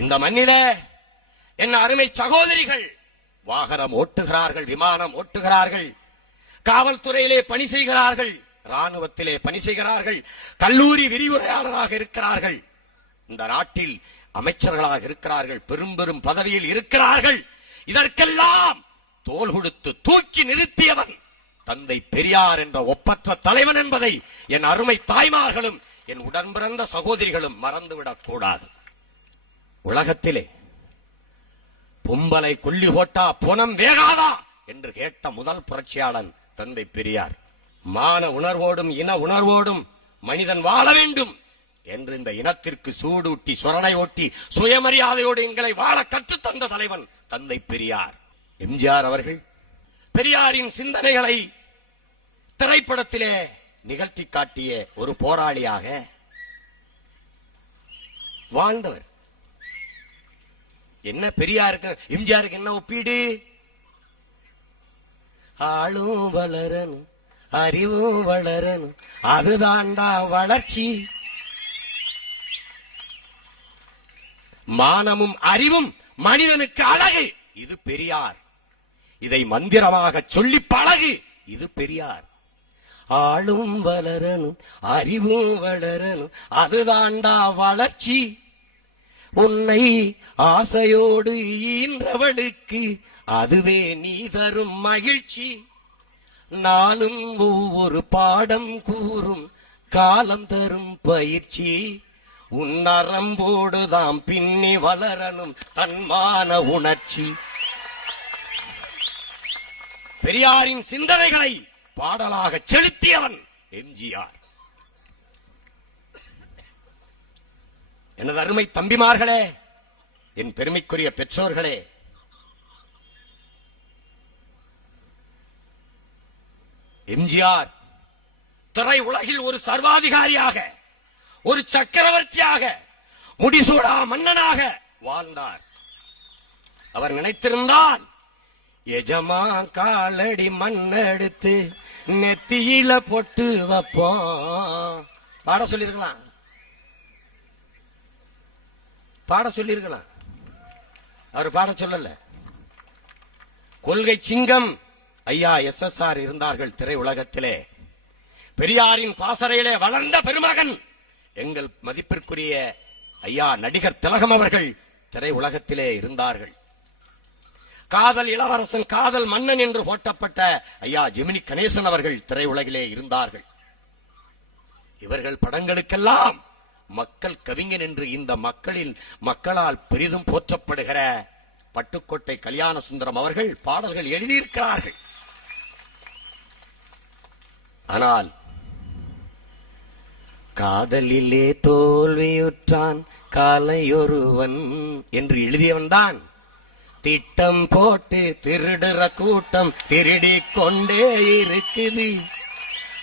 இந்த மண்ணிலே என் அருமை சகோதரிகள் வாகனம் ஓட்டுகிறார்கள், விமானம் ஓட்டுகிறார்கள், காவல்துறையிலே பணி செய்கிறார்கள், ராணுவத்திலே பணி செய்கிறார்கள், கல்லூரி விரிவுரையாளராக இருக்கிறார்கள், இந்த நாட்டில் அமைச்சர்களாக இருக்கிறார்கள், பெரும் பெரும் பதவியில் இருக்கிறார்கள். இதற்கெல்லாம் தோள் கொடுத்து தூக்கி நிறுத்தியவன் தந்தை பெரியார் என்ற ஒப்பற்ற தலைவன் என்பதை என் அருமை தாய்மார்களும் என் உடன் பிறந்த சகோதரிகளும் மறந்துவிடக் கூடாது. உலகத்திலே பொம்பலை கொல்லி போட்டா புனம் வேகாதா என்று கேட்ட முதல் புரட்சியாளன் தந்தை பெரியார். மான உணர்வோடும் இன உணர்வோடும் மனிதன் வாழ வேண்டும் என்று இந்த இனத்திற்கு சூடூட்டி சொரணை ஓட்டி சுயமரியாதையோடு எங்களை வாழ கற்றுத் தந்த தலைவன் தந்தை பெரியார். எம்ஜிஆர் அவர்கள் பெரியாரின் சிந்தனைகளை திரைப்படத்திலே நிகழ்த்தி காட்டிய ஒரு போராளியாக வாழ்ந்தவர். என்ன பெரியாருக்கு எம்ஜிஆருக்கு என்ன ஒப்பீடு? ஆளும் வளரணும், அறிவும் வளரணும், அதுதாண்டா வளர்ச்சி. மானமும் அறிவும் மனிதனுக்கு அழகு, இது பெரியார். இதை மந்திரமாக சொல்லி பழகு, இது பெரியார். ஆளும் வளரணும், அறிவும் வளரணும், அதுதாண்டா வளர்ச்சி. உன்னை ஆசையோடு ஈன்றவளுக்கு அதுவே நீ தரும் மகிழ்ச்சி. நாளும் ஒவ்வொரு பாடம் கூறும் காலம் தரும் பயிற்சி. உன்னரம்போடுதாம் பின்னி வளரணும் தன்மான உணர்ச்சி. பெரியாரின் சிந்தனைகளை பாடலாக செலுத்தியவன் எம்ஜிஆர். எனது அருமை தம்பிமார்களே, என் பெருமைக்குரிய பெற்றோர்களே, எம்ஜிஆர் திரை உலகில் ஒரு சர்வாதிகாரியாக, ஒரு சக்கரவர்த்தியாக, முடிசூடா மன்னனாக வாழ்ந்தார். அவர் நினைத்திருந்தால் எஜமா காலடி மண்ணெடுத்து நெத்தியில பொட்டு வைப்போம் பாட சொல்லிருக்கலாம், பாட சொல்லிருக்கலாம். அவர் பாட சொல்லல. கொள்கை சிங்கம் ஐயா SSR இருந்தார்கள் திரை உலகத்திலே. பெரியாரின் பாசறையிலே வளர்ந்த பெருமகன் எங்கள் மதிப்பிற்குரிய ஐயா நடிகர் திலகம் அவர்கள் திரை உலகத்திலே இருந்தார்கள். காதல் இளவரசன், காதல் மன்னன் என்று போட்டப்பட்ட ஐயா ஜெமினி கணேசன் அவர்கள் திரை உலகிலே இருந்தார்கள். இவர்கள் படங்களுக்கெல்லாம் மக்கள் கவிஞன் என்று இந்த மக்களால் பெரிதும் போற்றப்படுகிற பட்டுக்கோட்டை கல்யாண சுந்தரம் அவர்கள் பாடல்கள் எழுதியிருக்கிறார்கள். ஆனால் காதலிலே தோல்வியுற்றான் காலையொருவன் என்று எழுதியவன் தான் திட்டம் போட்டு திருடுற கூட்டம் திருடி கொண்டே இருக்குது.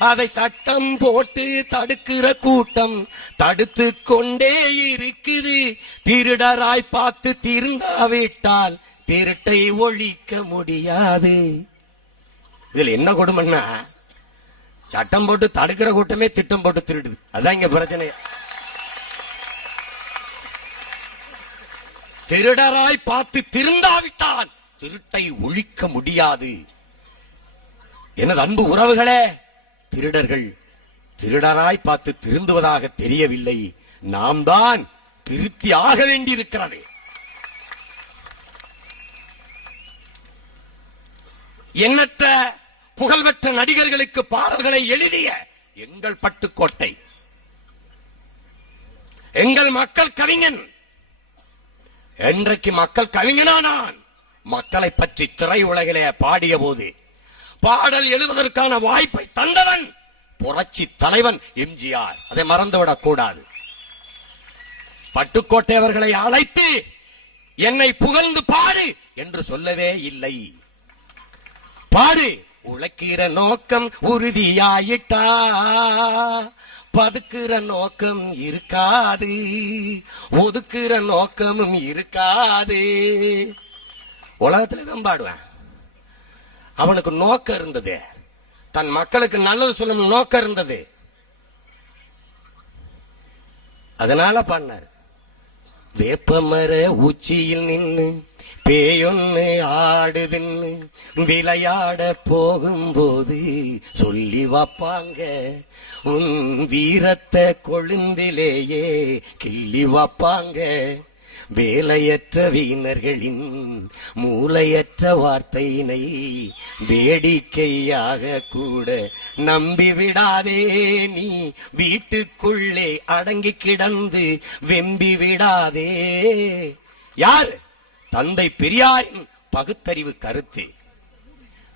அதை சட்டம் போட்டு தடுக்கிற கூட்டம் தடுத்து கொண்டே இருக்குது. திருடராய் பார்த்து திருந்தாவிட்டால் திருட்டை ஒழிக்க முடியாது. இதுல என்ன கொடுமைன்னா, சட்டம் போட்டு தடுக்கிற கூட்டமே திட்டம் போட்டு திருடுது. அதான் இங்க பிரச்சனை. திருடராய் பார்த்து திருந்தாவிட்டால் திருட்டை ஒழிக்க முடியாது. எனது அன்பு உறவுகளே, திருடர்கள் திருடராய் பார்த்து திருந்துவதாக தெரியவில்லை. நாம் தான் திருத்தி ஆக வேண்டியிருக்கிறது. எண்ணற்ற புகழ்பெற்ற நடிகர்களுக்கு பாடல்களை எழுதிய எங்கள் பட்டுக்கோட்டை, எங்கள் மக்கள் கவிஞன். என்றைக்கு மக்கள் கவிஞனானான், மக்களை பற்றி திரை உலகிலே பாடிய போது பாடல் எழுதுவதற்கான வாய்ப்பை தந்தவன் புரட்சி தலைவன் எம்ஜிஆர். அதை மறந்துவிடக் கூடாது. பட்டுக்கோட்டை அவர்களை அழைத்து என்னை புகழ்ந்து பாடு என்று சொல்லவே இல்லை. பாடு, உழைக்கிற நோக்கம் உறுதியாயிட்டா பதுக்குற நோக்கம் இருக்காது, ஒதுக்குற நோக்கமும் இருக்காது. உலகத்துல தான் பாடுவேன். அவனுக்கு நோக்கம் இருந்தது, தன் மக்களுக்கு நல்லது சொல்லணும் நோக்கம் இருந்தது. அதனால பண்ணாரு. வேப்பமர உச்சியில் நின்னு பேயொன்னு ஆடுதுன்னு விளையாட போகும்போது சொல்லி வாப்பாங்க, உன் வீரத்தை கொழுந்திலேயே கிள்ளி வாப்பாங்க. வேலையற்ற வீணர்களின் மூளையற்ற வார்த்தையினை வேடிக்கையாக கூட நம்பி விடாதே. நீ வீட்டுக்குள்ளே அடங்கி கிடந்து வெம்பி விடாதே. யார்? தந்தை பெரியாரின் பகுத்தறிவு கருத்து.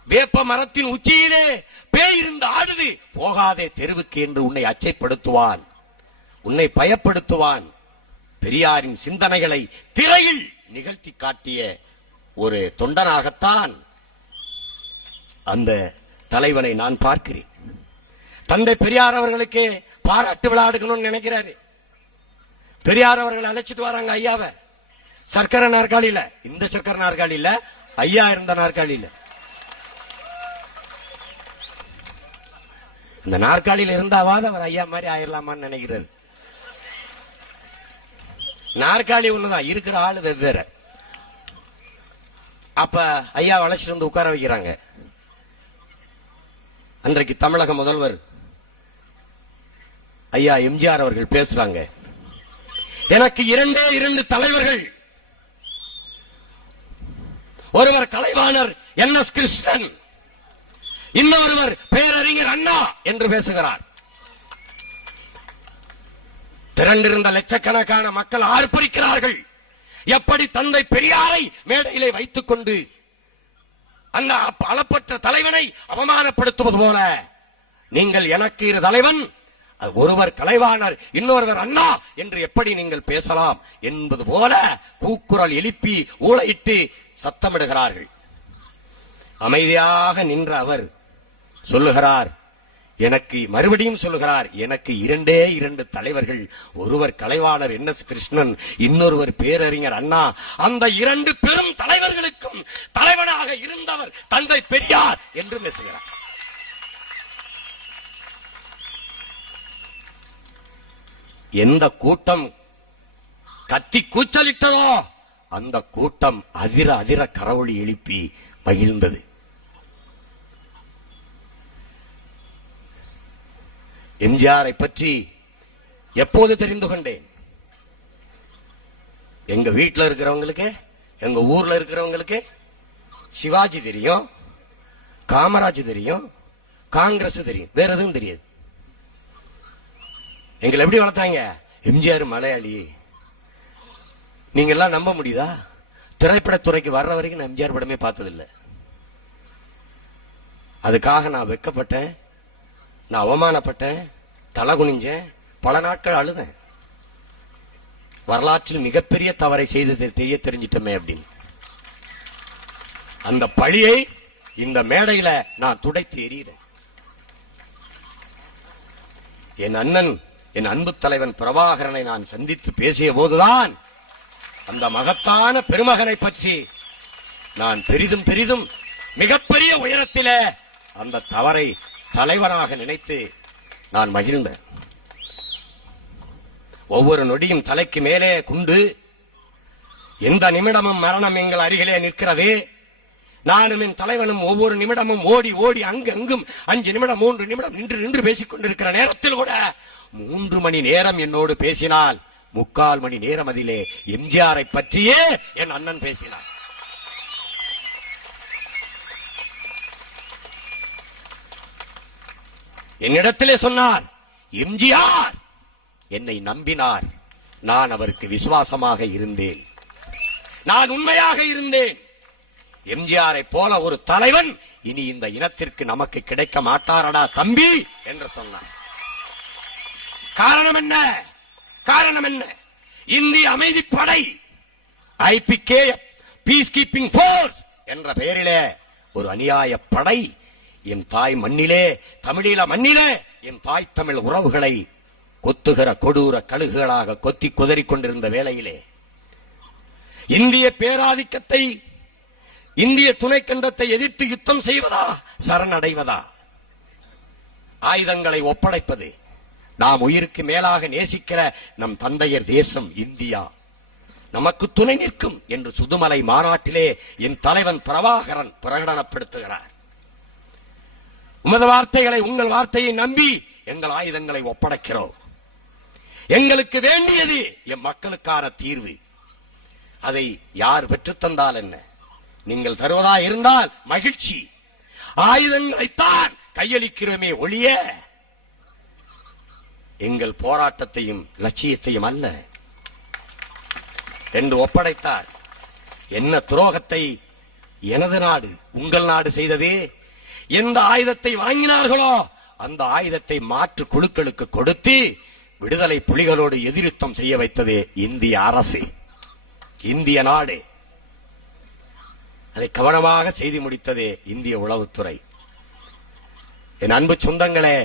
வேப்ப மரத்தின் உச்சியிலே பேயிருந்து ஆடுது, போகாதே தெருவுக்கு என்று உன்னை அச்சைப்படுத்துவான், உன்னை பயப்படுத்துவான். பெரியாரின் சிந்தனைகளை திரையில் நிகழ்த்தி காட்டிய ஒரு தொண்டனாகத்தான் அந்த தலைவனை நான் பார்க்கிறேன். தந்தை பெரியார் அவர்களுக்கு பாராட்டு விளையாடுகணும்னு நினைக்கிறாரு. பெரியார் அவர்கள் அழைச்சிட்டு வராங்க ஐயாவை சர்க்கரை நாற்காலியில, இந்த சர்க்கரை நாற்காலியில, ஐயா இருந்த நாற்காலியில. இந்த நாற்காலியில இருந்தாவாது அவர் ஐயா மாதிரி ஆயிரலாமான்னு நினைக்கிறாரு. நாற்காலி ஒண்ணுதான், இருக்கிற ஆளு வெவ்வேறு. அப்ப ஐயா வளர்ச்சிட்டு வந்து உட்கார வைக்கிறாங்க. அன்றைக்கு தமிழக முதல்வர் ஐயா எம்ஜிஆர் அவர்கள் பேசுறாங்க. எனக்கு இரண்டு தலைவர்கள், ஒருவர் கலைவாணர் NS கிருஷ்ணன், இன்னொருவர் பேரறிஞர் அண்ணா என்று பேசுகிறார். திரண்டிருந்த லட்சக்கணக்கான மக்கள் ஆர்ப்பரிக்கிறார்கள். எப்படி தந்தை பெரியாரை மேடையிலே வைத்துக் கொண்டு அந்த அளப்பற்ற தலைவனை அவமானப்படுத்துவது போல, நீங்கள் எனக்கு இரு தலைவன், ஒருவர் கலைவாணர் இன்னொருவர் அண்ணா என்று எப்படி நீங்கள் பேசலாம் என்பது போல கூக்குரல் எழுப்பி ஊளையிட்டு சத்தமிடுகிறார்கள். அமைதியாக நின்ற அவர் சொல்லுகிறார், எனக்கு மறுபடியும் சொல்லுகிறார், எனக்கு இரண்டு தலைவர்கள், ஒருவர் கலைவாணர் NS கிருஷ்ணன், இன்னொருவர் பேரறிஞர் அண்ணா. அந்த இரண்டு பெரும் தலைவர்களுக்கும் தலைவனாக இருந்தவர் தந்தை பெரியார் என்று பேசுகிறார். எந்த கூட்டம் கத்தி கூச்சலிட்டதோ அந்த கூட்டம் அதிர அதிர கரவொலி எழுப்பி மகிழ்ந்தது. எம்ஜிஆரை பற்றி எப்போது தெரிந்து கொண்டேன்? எங்க வீட்டில் இருக்கிறவங்களுக்கு, எங்க ஊர்ல இருக்கிறவங்களுக்கு சிவாஜி தெரியும், காமராஜ் தெரியும், காங்கிரஸ் தெரியும், வேற எதுவும் தெரியாது. எங்களை எப்படி வளர்த்தாங்க? எம்ஜிஆர் மலையாளி. நீங்க எல்லாம் நம்ப முடியுதா? திரைப்படத்துறைக்கு வர்ற வரைக்கும் நான் எம்ஜிஆர் படமே பார்த்ததில்லை. அதுக்காக நான் வெக்கப்பட்டேன், நான் அவமானப்பட்டேன், தலை குனிஞ்சேன், பல நாட்கள் அழுதேன். வரலாற்றில் மிகப்பெரிய தவறை செய்தது தெரிய தெரிஞ்சிட்டமே அப்படின்னு. அந்த பழியை இந்த மேடையில நான் துடைத்து எறிகிறேன். என் அண்ணன், என் அன்பு தலைவன் பிரபாகரனை நான் சந்தித்து பேசிய போதுதான் அந்த மகத்தான பெருமகனை பற்றி நான் பெரிதும் பெரிதும் மிகப்பெரிய உயரத்திலே அந்த தவறை தலைவனாக நினைத்து நான் மகிழ்ந்தேன். ஒவ்வொரு நொடியும் தலைக்கு மேலே குண்டு, எந்த நிமிடமும் மரணம் எங்கள் அருகிலே நிற்கிறது. நானும் என் தலைவனும் ஒவ்வொரு நிமிடமும் ஓடி ஓடி அங்கும் 5 நிமிடம் 3 நிமிடம் நின்று பேசிக் கொண்டிருக்கிற நேரத்தில் கூட 3 மணி நேரம் என்னோடு பேசினால் 3/4 மணி நேரம் அதிலே எம்ஜிஆரை பற்றியே என் அண்ணன் பேசினார். என்னிடத்திலே சொன்னார், எம்ஜிஆர் என்னை நம்பினார், நான் அவருக்கு விசுவாசமாக இருந்தேன், நான் உண்மையாக இருந்தேன். எம்ஜிஆரை போல ஒரு தலைவன் இனி இந்த இனத்திற்கு நமக்கு கிடைக்க மாட்டாரடா தம்பி என்று சொன்னார். காரணம் என்ன? காரணம் என்ன? இந்திய அமைதிப்படை IPK பீஸ் கீப்பிங் போர்ஸ் என்ற பெயரிலே ஒரு அநியாய படை என் தாய் மண்ணிலே, தமிழீழ மண்ணிலே என் தாய் தமிழ் உறவுகளை கொத்துகிற கொடூர கழுகுகளாக கொத்தி குதறிக் கொண்டிருந்த வேளையிலே இந்திய பேராதிக்கத்தை, இந்திய துணைக்கண்டத்தை எதிர்த்து யுத்தம் செய்வதா, சரணடைவதா, ஆயுதங்களை ஒப்படைப்பது, நாம் உயிருக்கு மேலாக நேசிக்கிற நம் தந்தையர் தேசம் இந்தியா, நமக்கு துணை நிற்கும் என்று சுதுமலை மாநாட்டிலே என் தலைவன் பிரபாகரன் பிரகடனப்படுத்துகிறார். உமது வார்த்தைகளை, உங்கள் வார்த்தையை நம்பி எங்கள் ஆயுதங்களை ஒப்படைக்கிறோம். எங்களுக்கு வேண்டியது எம் மக்களுக்கான தீர்வு. அதை யார் பெற்றுத்தந்தால் என்ன, நீங்கள் தருவதா இருந்தால் மகிழ்ச்சி. ஆயுதங்களைத்தான் கையளிக்கிறோமே ஒழிய எங்கள் போராட்டத்தையும் லட்சியத்தையும் அல்ல என்று ஒப்படைத்தார். என்ன துரோகத்தை எனது நாடு, உங்கள் நாடு செய்ததே. எந்த ஆயுதத்தை வாங்கினார்களோ அந்த ஆயுதத்தை மாற்று குழுக்களுக்கு கொடுத்து விடுதலை புலிகளோடு எதிர்யுத்தம் செய்ய வைத்ததே இந்திய அரசு, இந்திய நாடு. அதை கவனமாக செய்து முடித்ததே இந்திய உளவுத்துறை. என் அன்பு சொந்தங்களே,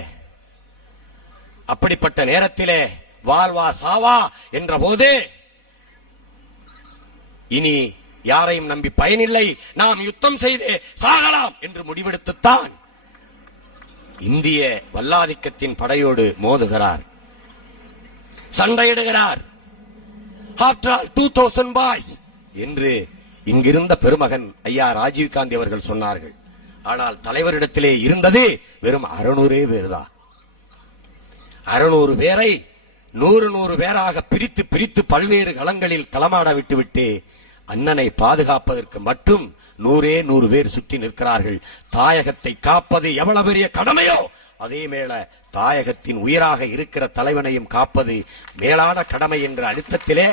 அப்படிப்பட்ட நேரத்திலே வாழ்வா சாவா என்ற போது இனி யாரையும் நம்பி பயனில்லை, நாம் யுத்தம் செய்து சாகலாம் என்று முடிவெடுத்துத்தான் இந்திய வல்லாதிக்கத்தின் படையோடு மோதுகிறார், சண்டையிடுகிறார். ஆஃப்டர் ஆல் 2000 பாய்ஸ் என்று இங்கிருந்த பெருமகன் ஐயா ராஜீவ் காந்தி அவர்கள் சொன்னார்கள். ஆனால் தலைவரிடத்திலே இருந்தது வெறும் 600 பேர் தான். 600 பேரை 100 பேராக பிரித்து பிரித்து பல்வேறு களங்களில் களமாட விட்டுவிட்டு அண்ணனை பாதுகாப்பதற்கு மட்டும் 100 பேர் சுற்றி நிற்கிறார்கள். தாயகத்தை காப்பது எவ்வளவு பெரிய கடமையோ அதே மேல தாயகத்தின் உயிராக இருக்கிற தலைவனையும் காப்பது மேலான கடமை என்ற அழுத்தத்திலே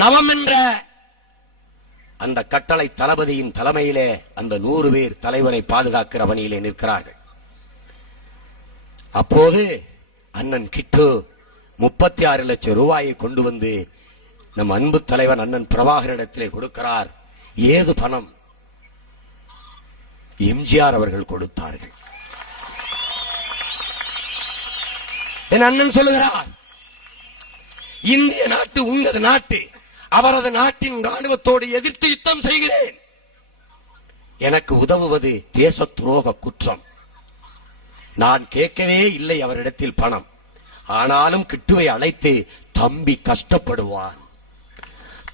நவம் என்ற அந்த கட்டளை தளபதியின் தலைமையிலே அந்த 100 பேர் தலைவனை பாதுகாக்கிற பணியிலே நிற்கிறார்கள். அப்போது அண்ணன் கிட்டு 36 லட்சம் ரூபாயை கொண்டு வந்து நம் அன்பு தலைவன் அண்ணன் பிரபாகரிடத்திலே கொடுக்கிறார். ஏது பணம்? எம்ஜிஆர் அவர்கள் கொடுத்தார்கள். என் அண்ணன் சொல்லுகிறார், இந்திய நாட்டு உங்களது நாட்டு, அவரது நாட்டின் ராணுவத்தோடு எதிர்த்து யுத்தம் செய்கிறேன். எனக்கு உதவுவது தேச துரோக குற்றம். நான் கேட்கவே இல்லை அவரிடத்தில் பணம். ஆனாலும் கிட்டுவை அழைத்து தம்பி கஷ்டப்படுவான்,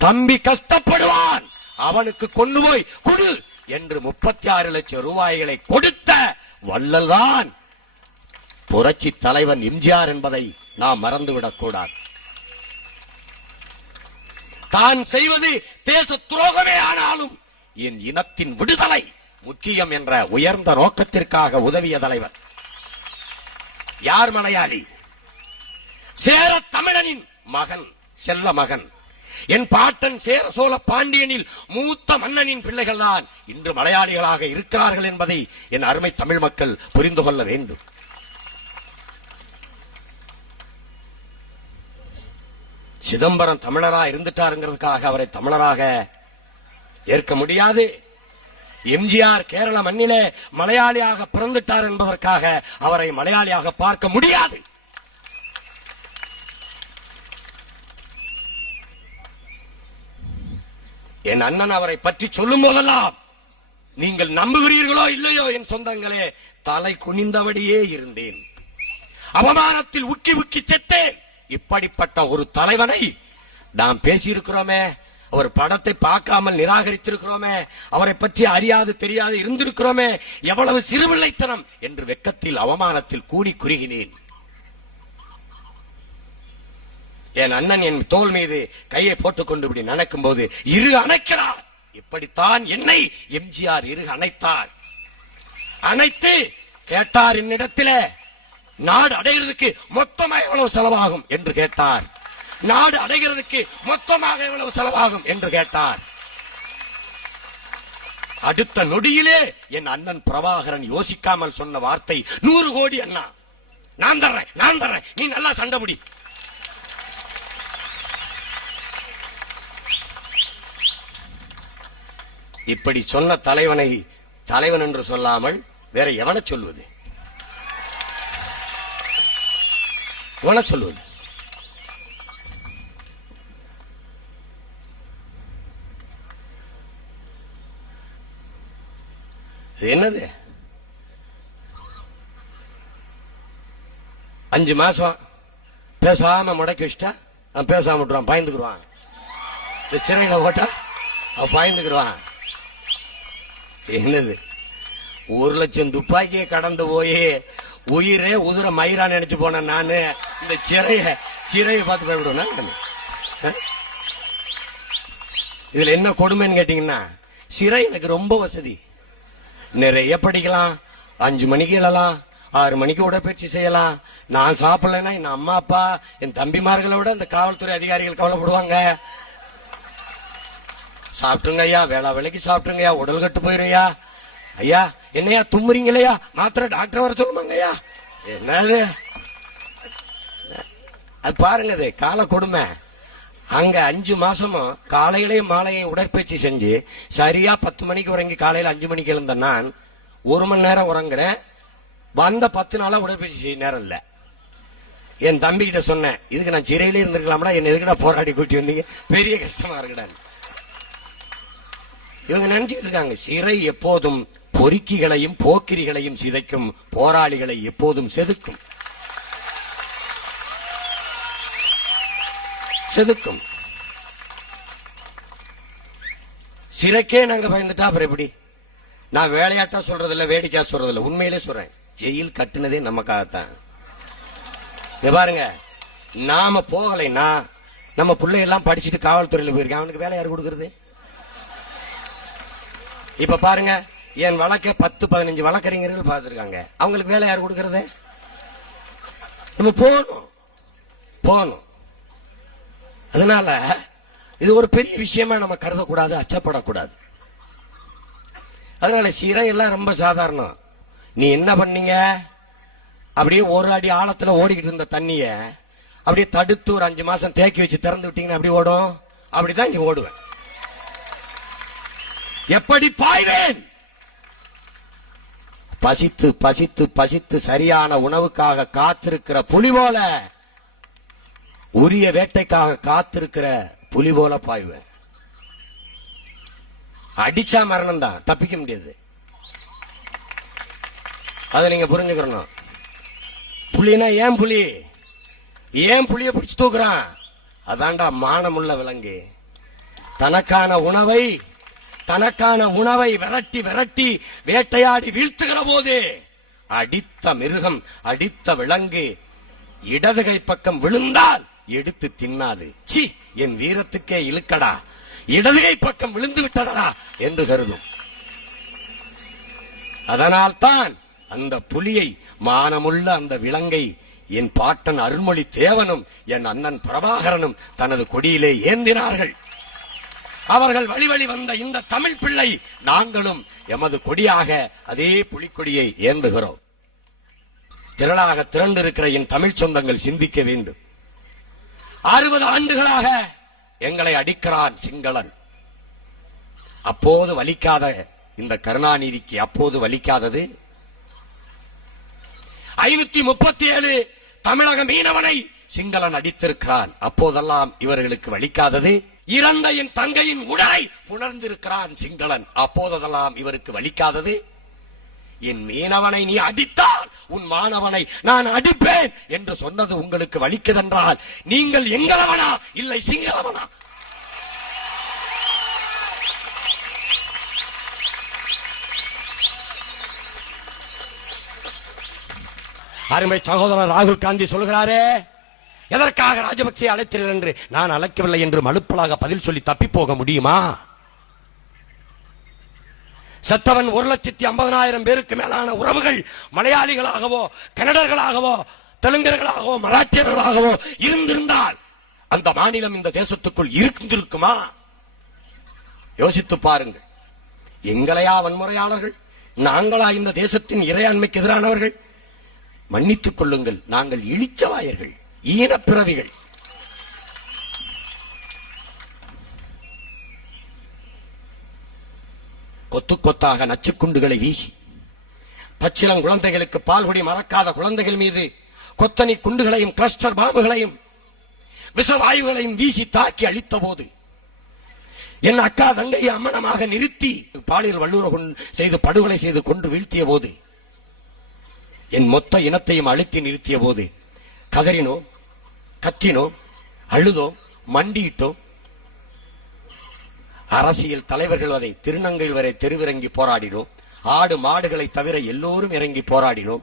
தம்பி கஷ்டப்படுவான், அவனுக்கு கொண்டு போய் கொடு என்று 36 லட்சம் ரூபாய்களை கொடுத்த வள்ளல்தான் புரட்சி தலைவன் எம்ஜிஆர் என்பதை நாம் மறந்துவிடக் கூடாது. தான் செய்வது தேச துரோகமே ஆனாலும் என் இனத்தின் விடுதலை முக்கியம் என்ற உயர்ந்த நோக்கத்திற்காக உதவிய தலைவர் யார்? மலையாளி, சேர தமிழனின் மகன், செல்ல மகன். என் பாட்டன் சேர சோழ பாண்டியனில் மூத்த மன்னனின் பிள்ளைகள் தான் இன்று மலையாளிகளாக இருக்கிறார்கள் என்பதை என் அருமை தமிழ் மக்கள் புரிந்து கொள்ள வேண்டும். சிதம்பரம் தமிழரா இருந்துட்டாருங்கிறதுக்காக அவரை தமிழராக ஏற்க முடியாது. எம்ஜிஆர் கேரள மண்ணிலே மலையாளியாக பிறந்துட்டார் என்பதற்காக அவரை மலையாளியாக பார்க்க முடியாது. என் அண்ணன் அவரை பற்றி சொல்லும் போதெல்லாம் நீங்கள் நம்புகிறீர்களோ இல்லையோ என் சொந்தங்களே, தலை குனிந்தபடியே இருந்தேன். அவமானத்தில் உக்கி உக்கி செத்தேன். இப்படிப்பட்ட ஒரு தலைவனை நாம் பேசியிருக்கிறோமே, அவர் படத்தை பார்க்காமல் நிராகரித்திருக்கிறோமே, அவரை பற்றி அறியாது தெரியாது இருந்திருக்கிறோமே, எவ்வளவு சிறுபிள்ளைத்தனம் என்று வெக்கத்தில் அவமானத்தில் கூடி குறுகினேன். என் அண்ணன் என் தோள் மீது கையை போட்டுக் கொண்டு இப்படி நடக்கும் போது இரு அணைக்கிறார். இப்படித்தான் என்னை எம்ஜிஆர் இரு அணைத்தார். அணைத்து கேட்டார் என்னிடத்திலே, நாடு அடைகிறதுக்கு மொத்தமாக எவ்வளவு செலவாகும் என்று கேட்டார். நாடு அடைகிறதுக்கு மொத்தமாக எவ்வளவு செலவாகும் என்று கேட்டார். அடுத்த நொடியிலே என் அண்ணன் பிரபாகரன் யோசிக்காமல் சொன்ன வார்த்தை 100 கோடி அண்ணா, நான் தர்றேன், நான் தர்றேன், நீ நல்லா சண்டைபிடி. இப்படி சொன்ன தலைவனை தலைவன் என்று சொல்லாமல் வேற எவனை சொல்வது? எவனை சொல்வது? என்னது 5 மாசம் பேசாம முடக்கி வச்சிட்டா அவன் பேசாம விட்டுருவான், பயந்துக்குருவான். இந்த சிறையில போட்டா அவன் பயந்துக்குருவான். என்னது 1,00,000 துப்பாக்கியை கடந்து போய் உயிரே உதிர மயிரா நினைச்சு போன நானு இந்த சிறையை பார்த்து பயப்படுவேன். இதுல என்ன கொடுமைன்னு கேட்டீங்கன்னா, சிறை எனக்கு ரொம்ப வசதி. நிறைய படிக்கலாம், 5 மணிக்கு எழலாம், 6 மணிக்கு உடற்பயிற்சி செய்யலாம். நான் சாப்பிடலன்னா என் அம்மா அப்பா என் தம்பிமார்களை விட இந்த காவல்துறை அதிகாரிகள் கவலைப்படுவாங்க. சாப்பிட்டுங்க ஐயா, வேளா வேலைக்கு சாப்பிட்டுங்க ஐயா, உடல் கட்டு போயிருயா. ஐயா என்னையா தும்முறீங்களையா, மாத்திரை டாக்டர் வர சொல்லுமாங்க ஐயா. என்னது அது பாருங்க, அது கால கொடுமை. அங்க 5 மாசமும் காலையிலையும் மாலையும் உடற்பயிற்சி செஞ்சு சரியா 10 மணிக்கு உறங்கி காலையில 5 மணிக்கு எழுந்த நான் 1 மணி நேரம் உறங்குறேன். வந்த 10 நாளா உடற்பயிற்சி செய்ய நேரம் இல்ல. என் தம்பி கிட்ட சொன்னேன், இதுக்கு நான் சிறையிலே இருந்திருக்கலாம்டா, என்ன எதுக்குடா போராடி கூட்டி வந்தீங்க, பெரிய கஷ்டமா இருக்குடா. இவங்க நினைச்சிட்டு இருக்காங்க சிறை எப்போதும் பொறுக்கிகளையும் போக்கிரிகளையும் சிதைக்கும், போராளிகளை எப்போதும் செதுக்கும். சிறைக்கே நாங்க பயந்துட்டா அப்புறம் எப்படி? நான் வேலையாட்டா சொல்றது இல்ல, வேடிக்கா சொல்றது இல்ல, உண்மையிலே சொல்றேன். ஜெயில் கட்டுனதே நமக்காகத்தான். பாருங்க, நாம போகலைன்னா நம்ம பிள்ளையெல்லாம் படிச்சுட்டு காவல்துறையில போயிருக்கேன், அவனுக்கு வேலை யாரு கொடுக்கறது? இப்ப பாருங்க, என் வழக்க 10-15 வழக்கறிஞர்கள் பார்த்திருக்காங்க, அவங்களுக்கு வேலை யாரு கொடுக்கறது? நம்ம போகணும். அதனால இது ஒரு பெரிய விஷயமா நம்ம கருதக்கூடாது, அச்சப்படக்கூடாது. அதனால சிறை எல்லாம் ரொம்ப சாதாரணம். நீ என்ன பண்ணீங்க, அப்படியே ஒரு அடி ஆழத்துல ஓடிக்கிட்டு இருந்த தண்ணிய அப்படியே தடுத்து ஒரு 5 மாசம் தேக்கி வச்சு திறந்து விட்டீங்கன்னா அப்படி ஓடும். அப்படிதான் நீ ஓடுவேன். எப்படி பாய்வேன்? பசித்து பசித்து பசித்து சரியான உணவுக்காக காத்திருக்கிற புலி போல, உரிய வேட்டைக்காக காத்திருக்கிற புலி போல பாய்வேன். அடிச்சா மரணம் தான், தப்பிக்க முடியாது. அதை நீங்க புரிஞ்சுக்கணும். புலினா ஏன் புலிய பிடிச்சு தூக்குறான்? அதான்டா மானமுள்ள விலங்கு. தனக்கான உணவை விரட்டி விரட்டி வேட்டையாடி வீழ்த்துகிற போது அடித்த மிருகம், அடித்த விலங்கு இடது கை பக்கம் விழுந்தால் எடுத்து தின்னாது. சி, என் வீரத்துக்கே இழுக்கடா, இடது கை பக்கம் விழுந்து விட்டதடா என்று கருதும். அதனால்தான் அந்த புலியை, மானமுள்ள அந்த விலங்கை என் பாட்டன் அருள்மொழி தேவனும் என் அண்ணன் பிரபாகரனும் தனது கொடியிலே ஏந்தினார்கள். அவர்கள் வழி வந்த இந்த தமிழ் பிள்ளை நாங்களும் எமது கொடியாக அதே புலிக்கொடியை ஏந்துகிறோம். திரளாக திரண்டிருக்கிற என் தமிழ் சொந்தங்கள் சிந்திக்க வேண்டும். 60 ஆண்டுகளாக எங்களை அடிக்கிறான் சிங்களன். அப்போது வலிக்காத இந்த கருணாநிதிக்கு அப்போது வலிக்காதது? 537 தமிழக மீனவனை சிங்களன் அடித்திருக்கிறான், அப்போதெல்லாம் இவர்களுக்கு வலிக்காதது? இறந்த என் தங்கையின் உடலை புணர்ந்திருக்கிறான் சிங்களன், அப்போதெல்லாம் இவருக்கு வலிக்காதது? என் மீனவனை நீ அடித்தால் உன் மாணவனை நான் அடிப்பேன் என்று சொன்னது உங்களுக்கு வலிக்குதென்றால் நீங்கள் எங்களவனா இல்லை சிங்களவனா? அருமை சகோதரர் ராகுல் காந்தி சொல்கிறாரே, எதற்காக ராஜபக்சே அழைத்தீர்கள் என்று. நான் அழைக்கவில்லை என்று மலுப்பலாக பதில் சொல்லி தப்பி போக முடியுமா? சத்தவன் 1,50,000 பேருக்கு மேலான உறவுகள் மலையாளிகளாகவோ கன்னடர்களாகவோ தெலுங்கர்களாகவோ மராட்டியர்களாகவோ இருந்திருந்தால் அந்த மாநிலம் இந்த தேசத்துக்குள் இருந்திருக்குமா? யோசித்து பாருங்கள். எங்களையா வன்முறையாளர்கள்? நாங்களா இந்த தேசத்தின் இறையாண்மைக்கு எதிரானவர்கள்? மன்னித்துக் கொள்ளுங்கள், நாங்கள் இழிச்சவாயர்கள், ஈனப்பிறவிகள். கொத்து கொத்தாக நச்சுக்குண்டுகளை வீசி பச்சிளம் குழந்தைகளுக்கு பால்குடி மறக்காத குழந்தைகள் மீது கொத்தனி குண்டுகளையும் கிளஸ்டர் பாம்புகளையும் விஷவாயுகளையும் வீசி தாக்கி அழித்த போது, என் அக்கா தங்கையை அம்மனமாக நிறுத்தி பாலியல் வல்லுறவு செய்து படுகொலை செய்து கொன்று வீழ்த்திய போது, என் மொத்த இனத்தையும் அழுத்தி நிறுத்திய போது கதறினோம், கத்தினோம், அழுதோம், மண்டியிட்டோம். அரசியல் தலைவர்கள் அதை திருநங்கை வரை தெருவிறங்கி போராடினோம். ஆடு மாடுகளை தவிர எல்லோரும் இறங்கி போராடினோம்.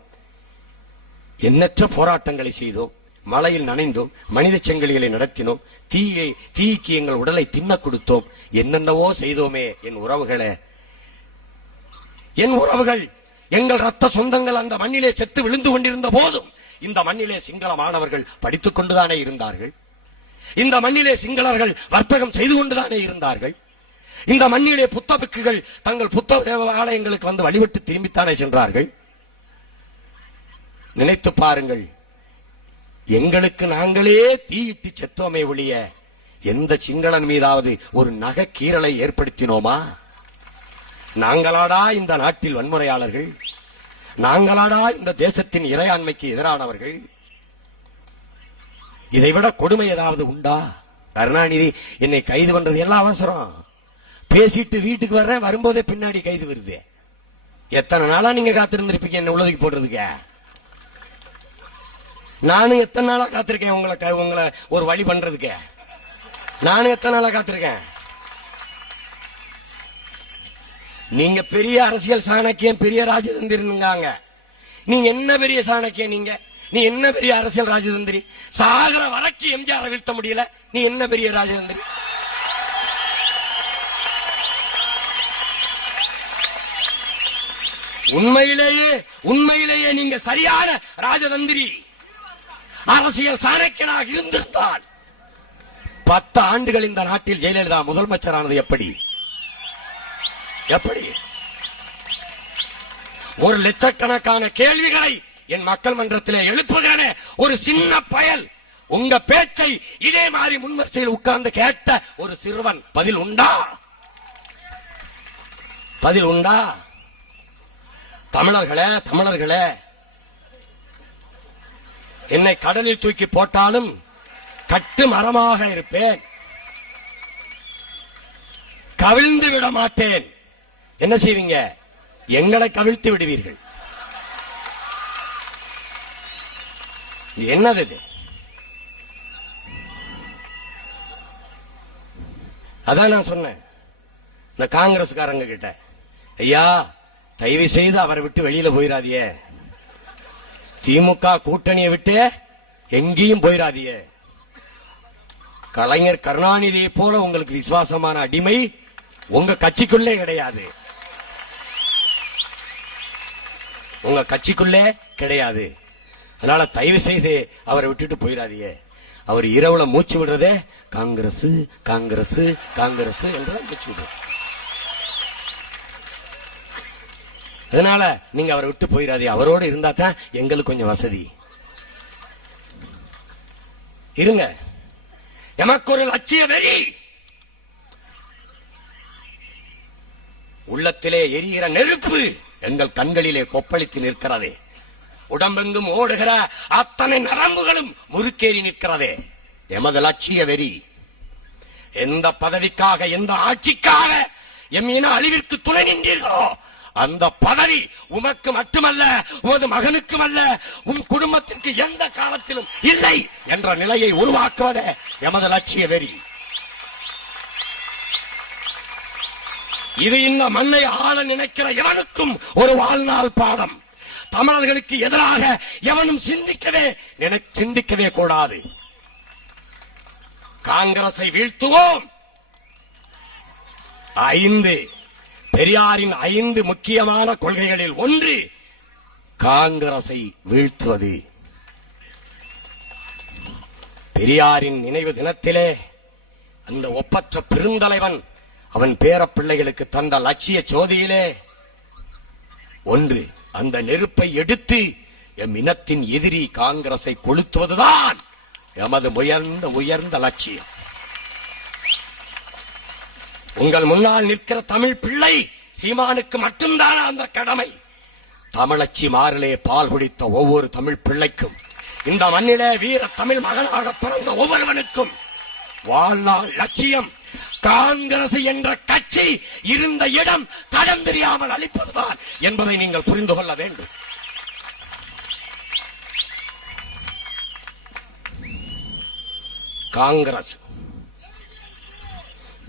எண்ணற்ற போராட்டங்களை செய்தோம். மழையில் நனைந்தோம், மனித செங்கலிகளை நடத்தினோம், தீக்கு எங்கள் உடலை தின்ன கொடுத்தோம், என்னென்னவோ செய்தோமே. என் உறவுகள், எங்கள் ரத்த சொந்தங்கள் அந்த மண்ணிலே செத்து விழுந்து கொண்டிருந்த போதும் இந்த மண்ணிலே சிங்கள மாணவர்கள் படித்துக் கொண்டுதானே இருந்தார்கள். இந்த மண்ணிலே சிங்களர்கள் வர்த்தகம் செய்து கொண்டுதானே இருந்தார்கள். இந்த மண்ணிலே புத்தபிக்குகள் தங்கள் புத்தக ஆலயங்களுக்கு வந்து வழிபட்டு திரும்பித்தானே சென்றார்கள். நினைத்து பாருங்கள், எங்களுக்கு நாங்களே தீயிட்டு செத்தோமே ஒழிய எந்த சிங்களன் மீதாவது ஒரு நகை கீறலை ஏற்படுத்தினோமா? நாங்களாடா இந்த நாட்டில் வன்முறையாளர்கள்? நாங்களாடா இந்த தேசத்தின் இறையாண்மைக்கு எதிரானவர்கள்? இதைவிட கொடுமை ஏதாவது உண்டா? கருணாநிதி என்னை கைது பண்றது எல்லாம் அவசரம். பேசிட்டு வீட்டுக்கு வர்றேன், வரும்போதே பின்னாடி கைது வருது. எத்தனை நாளா நீங்க காத்திருந்திருப்பீங்க என்ன உள்ளதுக்கு போடுறதுக்கு? நானும் எத்தனை நாளா காத்திருக்கேன் உங்களை ஒரு வழி பண்றதுக்கு. நானும் எத்தனை நாளா காத்திருக்கேன். நீங்க பெரிய அரசியல் சாணக்கியம், பெரிய ராஜதந்திரிங்க. நீ என்ன பெரிய சாணக்கியம்? நீ என்ன பெரிய அரசியல் ராஜதந்திரி? சாகர வரைக்கும் எம்ஜிஆர் வீழ்த்த முடியல, நீ என்ன பெரிய ராஜதந்திரி? உண்மையிலேயே நீங்க சரியான ராஜதந்திரி, அரசியல் சாணக்கியனாக இருந்திருந்தால் 10 ஆண்டுகள் இந்த நாட்டில் ஜெயலலிதா முதலமைச்சரானது எப்படி? ஒரு லட்சக்கணக்கான கேள்விகளை என் மக்கள் மன்றத்திலே எழுப்புகிற ஒரு சின்ன பயல் உங்க பேச்சை இதே மாதிரி முன்வரிசையில் உட்கார்ந்து கேட்ட ஒரு சிறுவன் பதில் உண்டா? தமிழர்களே, என்னை கடலில் தூக்கி போட்டாலும் கட்டு மரமாக இருப்பேன், கவிழ்ந்து விட மாட்டேன். என்ன செய்வீங்க? எங்களை கவிழ்த்து விடுவீர்கள். என்னது இது? அதான் நான் சொன்னேன் இந்த காங்கிரஸ்காரங்க கிட்ட, ஐயா தயவு செய்து அவரை விட்டு வெளியில போயிடாதியே, திமுக கூட்டணியை விட்டு எங்கேயும் போயிடாதியே. கலைஞர் கருணாநிதியை போல உங்களுக்கு விசுவாசமான அடிமை உங்க கட்சிக்குள்ளே கிடையாது. அதனால தயவு செய்து அவரை விட்டுட்டு போயிடாதீங்க. அவர் இரவுல மூச்சு விடுறதே காங்கிரஸ் காங்கிரஸ் காங்கிரஸ் என்று மூச்சு விடுற. அதனால நீங்க அவரை விட்டு போயிடாதீங்க. அவரோடு இருந்தா தான் எங்களுக்கு கொஞ்சம் வசதி. இருங்க, எமக்கு ஒரு லட்சிய வெறி, உள்ளத்திலே எரிகிற நெருப்பு எங்கள் கண்களிலே கொப்பளித்து நிற்கிறது. உடம்பெங்கும் ஓடுகிற அத்தனை நரம்புகளும் முறுக்கேறி நிற்கிறதே எமது லட்சிய வெறி. எந்த பதவிக்காக, எந்த ஆட்சிக்காக எம் இன அழிவிற்கு துணை நின்றீர்களோ அந்த பதவி உமக்கு மட்டுமல்ல, உமது மகனுக்கும் அல்ல, உன் குடும்பத்திற்கு எந்த காலத்திலும் இல்லை என்ற நிலையை உருவாக்குவதே எமது லட்சிய வெறி. இது இந்த மண்ணை ஆள நினைக்கிற எவனுக்கும் ஒரு வாழ்நாள் பாடம். தமிழர்களுக்கு எதிராக எவனும் சிந்திக்கவே கூடாது. காங்கிரஸை வீழ்த்துவோம். 5 பெரியாரின் 5 முக்கியமான கொள்கைகளில் ஒன்று காங்கிரஸை வீழ்த்துவது. பெரியாரின் நினைவு தினத்திலே அந்த ஒப்பற்ற பெருந்தலைவன் அவன் பேர பிள்ளைகளுக்கு தந்த லட்சிய ஜோதியிலே ஒன்று, அந்த நெருப்பை எடுத்து எம் இனத்தின் எதிரி காங்கிரஸை கொளுத்துவதுதான் எமது உயர்ந்த லட்சியம். உங்கள் முன்னால் நிற்கிற தமிழ் பிள்ளை சீமானுக்கு மட்டும்தான் அந்த கடமை. தமிழச்சி மாறிலே பால் குடித்த ஒவ்வொரு தமிழ் பிள்ளைக்கும், இந்த மண்ணிலே வீர தமிழ் மகனாக பிறந்த ஒவ்வொருவனுக்கும் வாழ்நாள் லட்சியம் காங்கிரஸ் என்ற கட்சி இருந்த இடம் தடம் தெரியாமல் அளிப்பதுதான் என்பதை நீங்கள் புரிந்து கொள்ள வேண்டும். காங்கிரஸ்.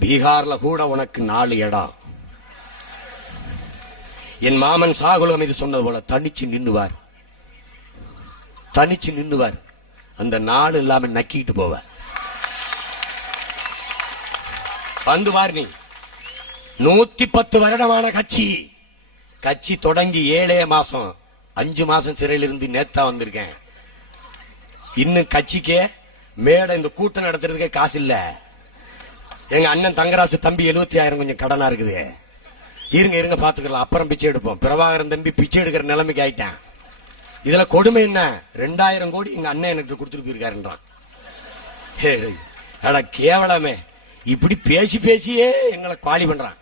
பீகார்ல கூட உனக்கு 4 இடம். என் மாமன் சாகுலம் இது சொன்னது போல தனிச்சு நின்னுவார். அந்த 4 இல்லாம நக்கிட்டு போவார். வந்து பார், நீ 110 வருடமான கட்சி தொடங்கி 7 மாசம் 5 மாசம் சிறையில் இருந்து நேத்தா வந்திருக்கேன். இன்னும் கட்சிக்கே மேட இந்த கூட்டம் நடத்துறதுக்கே காசு இல்ல. எங்க அண்ணன் தங்கராசு தம்பி 70,000 கொஞ்சம் கடனா இருக்குது. இருங்க பாத்துக்கலாம், அப்புறம் பிச்சை எடுப்போம். பிரபாகரன் தம்பி பிச்சை எடுக்கிற நிலைமைக்கு ஆயிட்டான். இதுல கொடுமை என்ன, 2000 கோடி எங்க அண்ணன் எனக்கு கொடுத்துட்டு போயிருக்காருன்றான். கேவலமே, இப்படி பேசியே எங்களை குவாலி பண்றான்.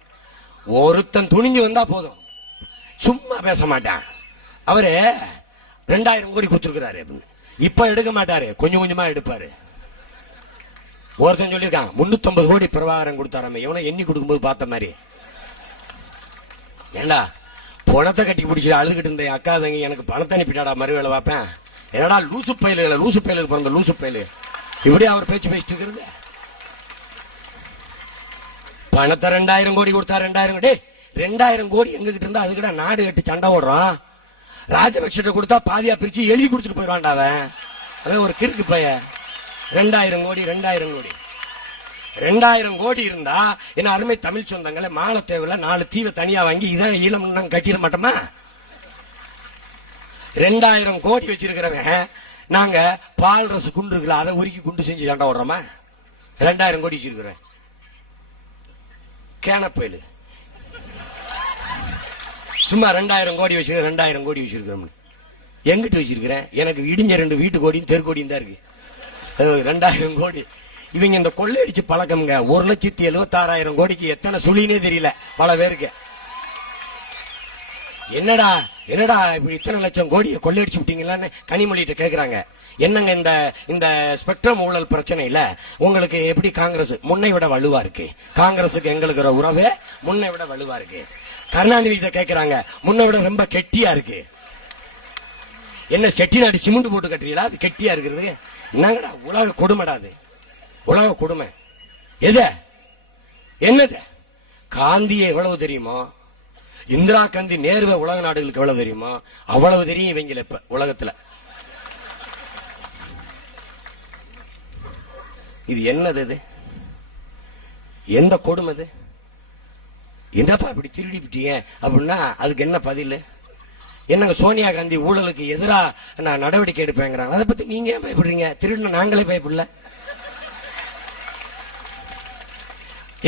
ஒருத்தன் துணிஞ்சு வந்தா போதும், சும்மா பேச மாட்டான். அவரு 2000 கோடி கொடுத்துருக்கிறாரு, இப்ப எடுக்க மாட்டாரு, கொஞ்சமா எடுப்பாரு. ஒருத்தன் சொல்லியிருக்கான் 350 கோடி பிரபாகரன் கொடுத்தாராம, எவனை எண்ணி கொடுக்கும்போது பார்த்த மாதிரி. ஏண்டா பணத்தை கட்டி பிடிச்சி அழுதுகிட்டு இருந்த அக்கா தங்கி எனக்கு பணத்தை அனுப்பிட்டாடா, மறுவேளை பார்ப்பேன். என்னடா லூசு பயிலுக்கு பிறந்த லூசு பயிலு, இப்படி அவர் பேச்சு பேசிட்டு இருக்கிறது. பணத்தை 2000 கோடி கொடுத்தா 2000 கோடி 2000 கோடி எங்ககிட்ட இருந்தா அதுக்கிட்ட நாடு கட்டி சண்டை ஓடுறான். ராஜபக்ஷ கொடுத்தா பாதியா பிரிச்சு எழுதி கொடுத்துட்டு போயிடுவான்டா அவன் ஒரு கிறுக்கு பைய. 2000 கோடி 2000 கோடி இருந்தா என்ன அருமை தமிழ் சொந்தங்களை மாலத்தேவையில 4 தீவை தனியா வாங்கி இதான் ஈழம் கட்டிட மாட்டோமா? 2000 கோடி வச்சிருக்கிறவன் நாங்க பால் ரசு குண்டு இருக்குல்ல, அதை உருக்கி குண்டு செஞ்சு சண்டை ஓடுறோமா? 2000 கோடி வச்சிருக்கிறேன் கேனப்பயிலு, சும்மா 2000 கோடி வச்சிருக்க. 2000 கோடி வச்சிருக்கிறோம். எங்கிட்டு வச்சிருக்கிறேன்? எனக்கு இடிஞ்ச 2 வீட்டு கோடியும் தெருக்கோடியும் தான் இருக்கு. 2000 கோடி. இவங்க இந்த கொள்ளையடிச்சு பழக்கம்ங்க. 1,76,000 கோடிக்கு எத்தனை சுழினே தெரியல பல பேருக்கு. என்னடா இப்படி இத்தனை லட்சம் கோடியை கொள்ளையடிச்சு விட்டீங்களான்னு கனிமொழிகிட்ட கேக்குறாங்க. என்னங்க இந்த ஸ்பெக்ட்ரம் ஊழல் பிரச்சனையில உங்களுக்கு எப்படி காங்கிரஸ் முன்னை விட வலுவா இருக்கு? காங்கிரஸுக்கு எங்களுக்கு உறவே முன்னை விட வலுவா இருக்கு. கருணாநிதி கிட்ட கேக்குறாங்க, முன்னை விட ரொம்ப கெட்டியா இருக்கு. என்ன செட்டிநாடு சிமெண்ட் போட்டு கட்டுறீங்களா? அது கெட்டியா இருக்கிறது என்னங்கடா? உலக கொடுமைடா அது, உலக கொடுமை. என்னது? காந்தியை எவ்வளவு தெரியுமோ, இந்திரா காந்தி நேருவை உலக நாடுகளுக்கு எவ்வளவு தெரியுமோ அவ்வளவு தெரியும் இவங்கள இப்ப உலகத்துல. இது என்னது? இது எந்த கொடுமை? இது என்னப்பா இப்படி திருடிவிட்டீங்க அப்படின்னா அதுக்கு என்ன பதில்? என்னங்க சோனியா காந்தி ஊழலுக்கு எதிராக நான் நடவடிக்கை எடுப்பேங்கிறாங்க. அதை பத்தி நீங்க ஏன் பயப்படுறீங்க? திருடின நாங்களே பயப்படல.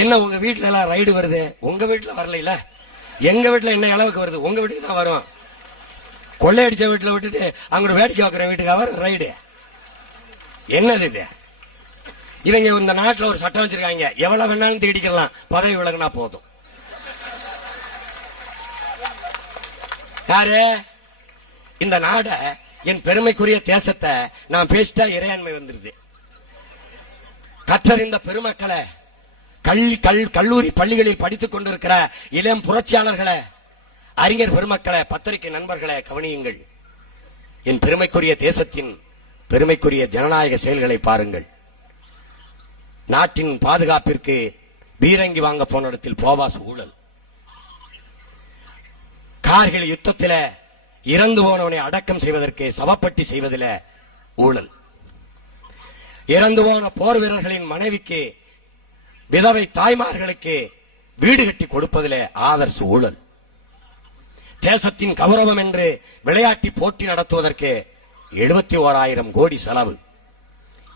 என்ன உங்க வீட்டுல எல்லாம் ரைடு வருது, உங்க வீட்டுல வரல? எங்க வீட்டுல என்ன அளவுக்கு வருது? உங்க வீட்டுக்கு தான் வரும். கொள்ளையடிச்ச வீட்டுல விட்டுட்டு அங்கிட்டு வேடிக்கை வைக்கிற வீட்டுக்கு வரும் ரைடு. என்னது இது? இவங்க இந்த நாட்டுல ஒரு சட்டம் வச்சிருக்காங்க, எவ்வளவு வேணாலும் தேடிக்கலாம், பதவி விலகுனா போதும். யாரு இந்த நாட, என் பெருமைக்குரிய தேசத்தை நான் பேசிட்டா இறையாண்மை வந்துருது. கற்றறிந்த பெருமக்களை, கல்லூரி பள்ளிகளில் படித்துக் கொண்டிருக்கிற இளம் புரட்சியாளர்களை, அறிஞர் பெருமக்களை, பத்திரிகை நண்பர்களை கவனியுங்கள். என் பெருமைக்குரிய தேசத்தின் பெருமைக்குரிய ஜனநாயக செயல்களை பாருங்கள். நாட்டின் பாதுகாப்பிற்கு பீரங்கி வாங்க போன இடத்தில் போவாஸ் ஊழல். கார்கில் யுத்தத்தில் இறந்து போனவனை அடக்கம் செய்வதற்கு சவப்பட்டி செய்வதில் ஊழல். இறந்து போன போர் வீரர்களின் மனைவிக்கு, விதவை தாய்மார்களுக்கு வீடு கட்டி கொடுப்பதிலே ஆதர்ஸ் ஊழல். தேசத்தின் கௌரவம் என்று விளையாட்டு போட்டி நடத்துவதற்கு 71,000 கோடி செலவு.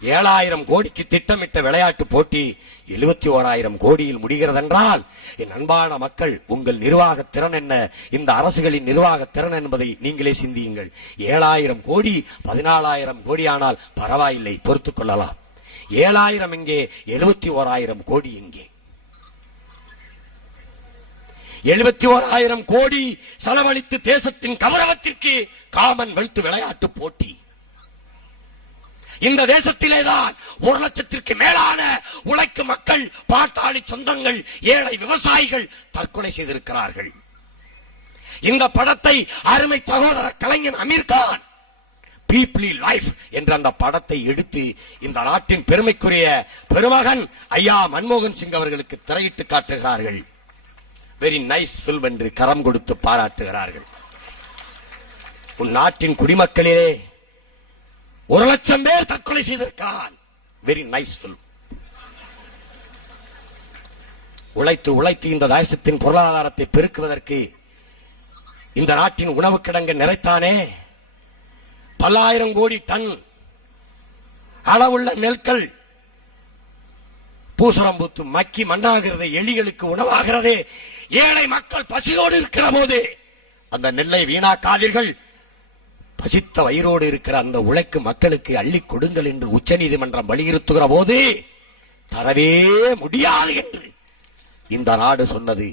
7,000 கோடிக்கு திட்டமிட்ட விளையாட்டு போட்டி 71,000 கோடியில் முடிகிறதென்றால், என் அன்பான மக்கள், உங்கள் நிர்வாக திறன் என்ன, இந்த அரசுகளின் நிர்வாக திறன் என்பதை நீங்களே சிந்தியுங்கள். 7,000 கோடி 14,000 கோடி ஆனால் பரவாயில்லை, பொறுத்துக் கொள்ளலாம். 7,000 எங்கே, 71,000 கோடி எங்கே? 71,000 கோடி செலவழித்து தேசத்தின் கௌரவத்திற்கு காமன்வெல்த் விளையாட்டு போட்டி. இந்த தேசத்திலேதான் 1,00,000க்கு மேலான உழைக்கும் மக்கள், பாட்டாளி சொந்தங்கள், ஏழை விவசாயிகள் தற்கொலை செய்திருக்கிறார்கள். இந்த படத்தை அருமை சகோதர கலைஞன் அமீர்கான் பீப்ளி லைஃப் என்ற அந்த படத்தை எடுத்து இந்த நாட்டின் பெருமைக்குரிய பெருமகன் ஐயா மன்மோகன் சிங் அவர்களுக்கு திரையிட்டு காட்டுகிறார்கள். வெரி நைஸ் பிலிம் என்று கரம் கொடுத்து பாராட்டுகிறார்கள். உன் நாட்டின் குடிமக்களிலே 1,00,000 பேர் தற்கொலை செய்திருக்கிறான். Very nice film. உழைத்து உழைத்து இந்த தேசத்தின் பொருளாதாரத்தை பெருக்குவதற்கு இந்த நாட்டின் உணவு கிடங்கு நிறைத்தானே. பல்லாயிரம் கோடி டன் அளவுள்ள நெற்கள் பூசரம்பூத்து மக்கி மண்ணாகிறது, எலிகளுக்கு உணவாகிறது. ஏழை மக்கள் பசியோடு இருக்கிற போது அந்த நெல்லை வீணாக்காதீர்கள், பசித்த வயிறோடு இருக்கிற அந்த உழைக்கும் மக்களுக்கு அள்ளி கொடுங்கள் என்று உச்சநீதிமன்றம் வலியுறுத்துகிற போது தரவே முடியாது என்று இந்த நாடு சொன்னது.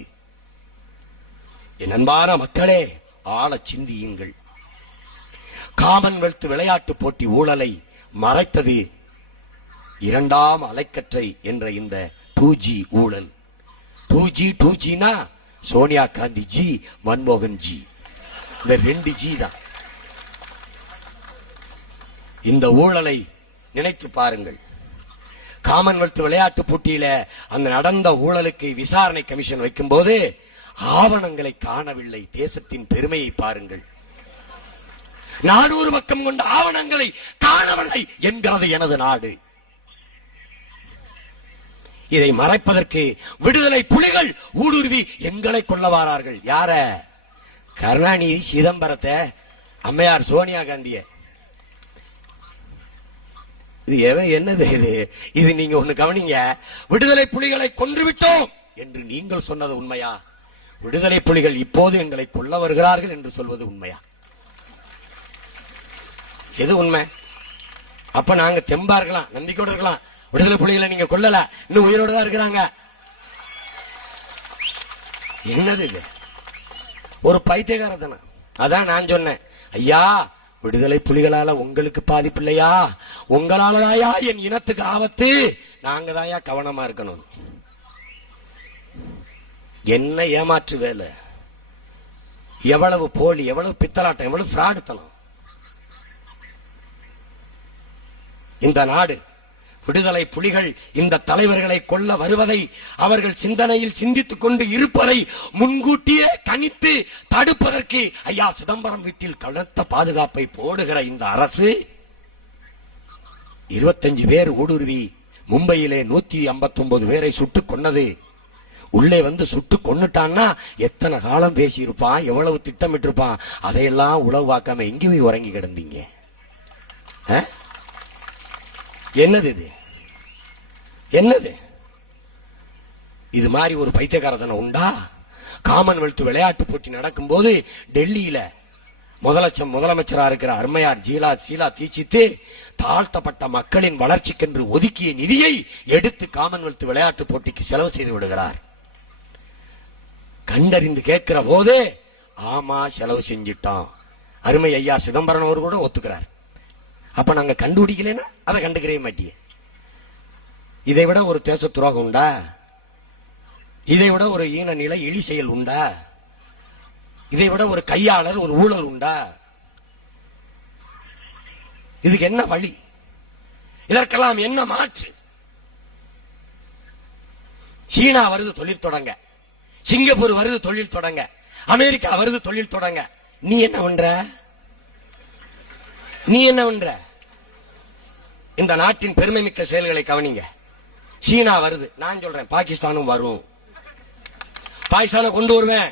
என் அன்பான மக்களே, ஆழ சிந்தியுங்கள். காமன்வெல்த் விளையாட்டு போட்டி ஊழலை மறைத்தது 2ஆம் அலைக்கற்றை என்ற இந்த 2G ஊழல். 2Gனா சோனியா காந்தி ஜி, மன்மோகன் ஜி, இந்த 2G தான். இந்த ஊழலை நினைத்து பாருங்கள். காமன்வெல்த் விளையாட்டு போட்டியில அந்த நடந்த ஊழலுக்கு விசாரணை கமிஷன் வைக்கும் போது ஆவணங்களை காணவில்லை. தேசத்தின் பெருமையை பாருங்கள். 400 பக்கம் கொண்ட ஆவணங்களை காணவில்லை என்கிறது எனது நாடு. இதை மறைப்பதற்கு விடுதலை புலிகள் ஊடுருவி எங்களை கொள்ள வாரார்கள். யார? கருணாநிதி, சிதம்பரத்தை, அம்மையார் சோனியா காந்திய. இது என்னது இது? நீங்க ஒண்ணு கவனிங்க. விடுதலை புலிகளை கொன்றுவிட்டோம் என்று நீங்கள் சொன்னது உண்மையா? விடுதலை புலிகள் இப்போது எங்களை கொல்ல வருகிறார்கள் என்று சொல்வது உண்மையா? எது உண்மை? அப்ப நாங்க தெம்பா இருக்கலாம், நம்பிக்கையோட இருக்கலாம். விடுதலை புலிகளை நீங்க கொல்லல, இன்னும் உயிரோடு தான் இருக்கிறாங்க. என்னது இது? ஒரு பைத்தியகாரத்தனம். அதான் நான் சொன்னேன், ஐயா விடுதலை புலிகளால உங்களுக்கு பாதிப்பு இல்லையா, உங்களாலதாயா என் இனத்துக்கு ஆபத்து. நாங்க தாயா கவனமா இருக்கணும். என்ன ஏமாற்று வேலை, எவ்வளவு போலி, எவ்வளவு பித்தலாட்டம், எவ்வளவு பிராடுத்தனம். இந்த நாடு விடுதலை புலிகள் இந்த தலைவர்களை கொல்ல வருவதை அவர்கள் சிந்தனையில் சிந்தித்துக் கொண்டு இருப்பதை முன்கூட்டியே கணித்து தடுப்பதற்கு ஐயா சிதம்பரம் வீட்டில் கனத்த பாதுகாப்பை போடுகிற இந்த அரசு 25 பேர் ஊடுருவி மும்பையிலே 159 பேரை சுட்டுக் கொன்னது. உள்ளே வந்து சுட்டு கொன்னுட்டான்னா எத்தனை காலம் பேசியிருப்பான், எவ்வளவு திட்டமிட்டு இருப்பான். அதையெல்லாம் உளவு பார்க்காம எங்கே போய் உறங்கி கிடந்தீங்க? என்னது இது? என்னது இது? மாதிரி ஒரு பைத்தியக்காரத்தனம் உண்டா? காமன்வெல்த் விளையாட்டு போட்டி நடக்கும் போது டெல்லியில முதலமைச்சரா இருக்கிற அருமையார் சீலா தீட்சித்து தாழ்த்தப்பட்ட மக்களின் வளர்ச்சிக்கென்று ஒதுக்கிய நிதியை எடுத்து காமன்வெல்த் விளையாட்டு போட்டிக்கு செலவு செய்து விடுகிறார். கண்டறிந்து கேட்கிற போதே ஆமா செலவு செஞ்சிட்டோம். அருமை ஐயா சிதம்பரம் அவர் கூட ஒத்துக்கிறார். அப்ப நாங்க கண்டுபிடிக்கலன்னா அதை கண்டுக்கிறே மாட்டிய. இதை விட ஒரு தேச துரோகம் உண்டா? இதை விட ஒரு ஈன நிலை இழி செயல் உண்டா? இதை விட ஒரு கையாளர் ஒரு ஊழல் உண்டா? இதுக்கு என்ன வழி? இதற்கெல்லாம் என்ன மாற்று? சீனா வருது தொழில் தொடங்க, சிங்கப்பூர் வருது தொழில் தொடங்க, அமெரிக்கா வருது தொழில் தொடங்க. நீ என்ன பண்ற? நீ என்ன பண்ற? இந்த நாட்டின் பெருமை மிக்க செயல்களை கவனிங்க. சீனா வருது, நான் சொல்றேன் பாகிஸ்தானும் வரும். பாகிஸ்தானை கொண்டு வருவேன்.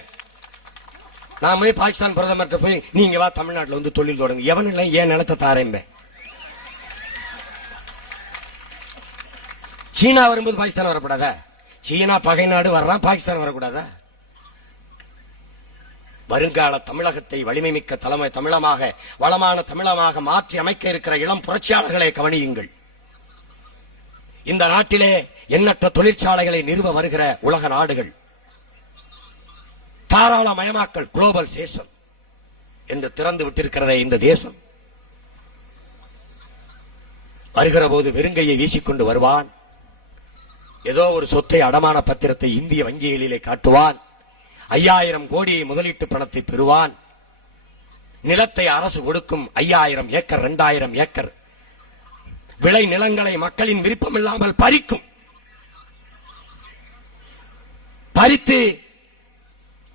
நான் போய் பாகிஸ்தான் பிரதமர்கிட்ட போய் நீங்க வா தமிழ்நாட்டில் வந்து தொழில் தொடங்க, எவன் இல்லை ஏன் நிலத்தை தாரேன்பேன். சீனா வரும்போது பாகிஸ்தான் வரக்கூடாதா? சீனா பகை நாடு வர்றான், பாகிஸ்தான் வரக்கூடாதா? வருங்கால தமிழகத்தை வலிமை மிக்க தமிழமாக வளமான தமிழமாக மாற்றி அமைக்க இருக்கிற இளம் புரட்சியாளர்களை கவனியுங்கள். இந்த நாட்டிலே எண்ணற்ற தொழிற்சாலைகளை நிறுவ வருகிற உலக நாடுகள் தாராளமயமாக்கல் குளோபலைசேஷன் என்று திறந்து விட்டிருக்கிறதே இந்த தேசம். வருகிற போது வெறுங்கையை வீசிக்கொண்டு வருவான். ஏதோ ஒரு சொத்தை அடமான பத்திரத்தை இந்திய வங்கிகளிலே காட்டுவான். 5000 கோடி முதலீட்டு பணத்தை பெறுவான். நிலத்தை அரசு கொடுக்கும் 5000 ஏக்கர் 2000 ஏக்கர் விளை நிலங்களை மக்களின் விருப்பம் இல்லாமல் பறிக்கும். பறித்து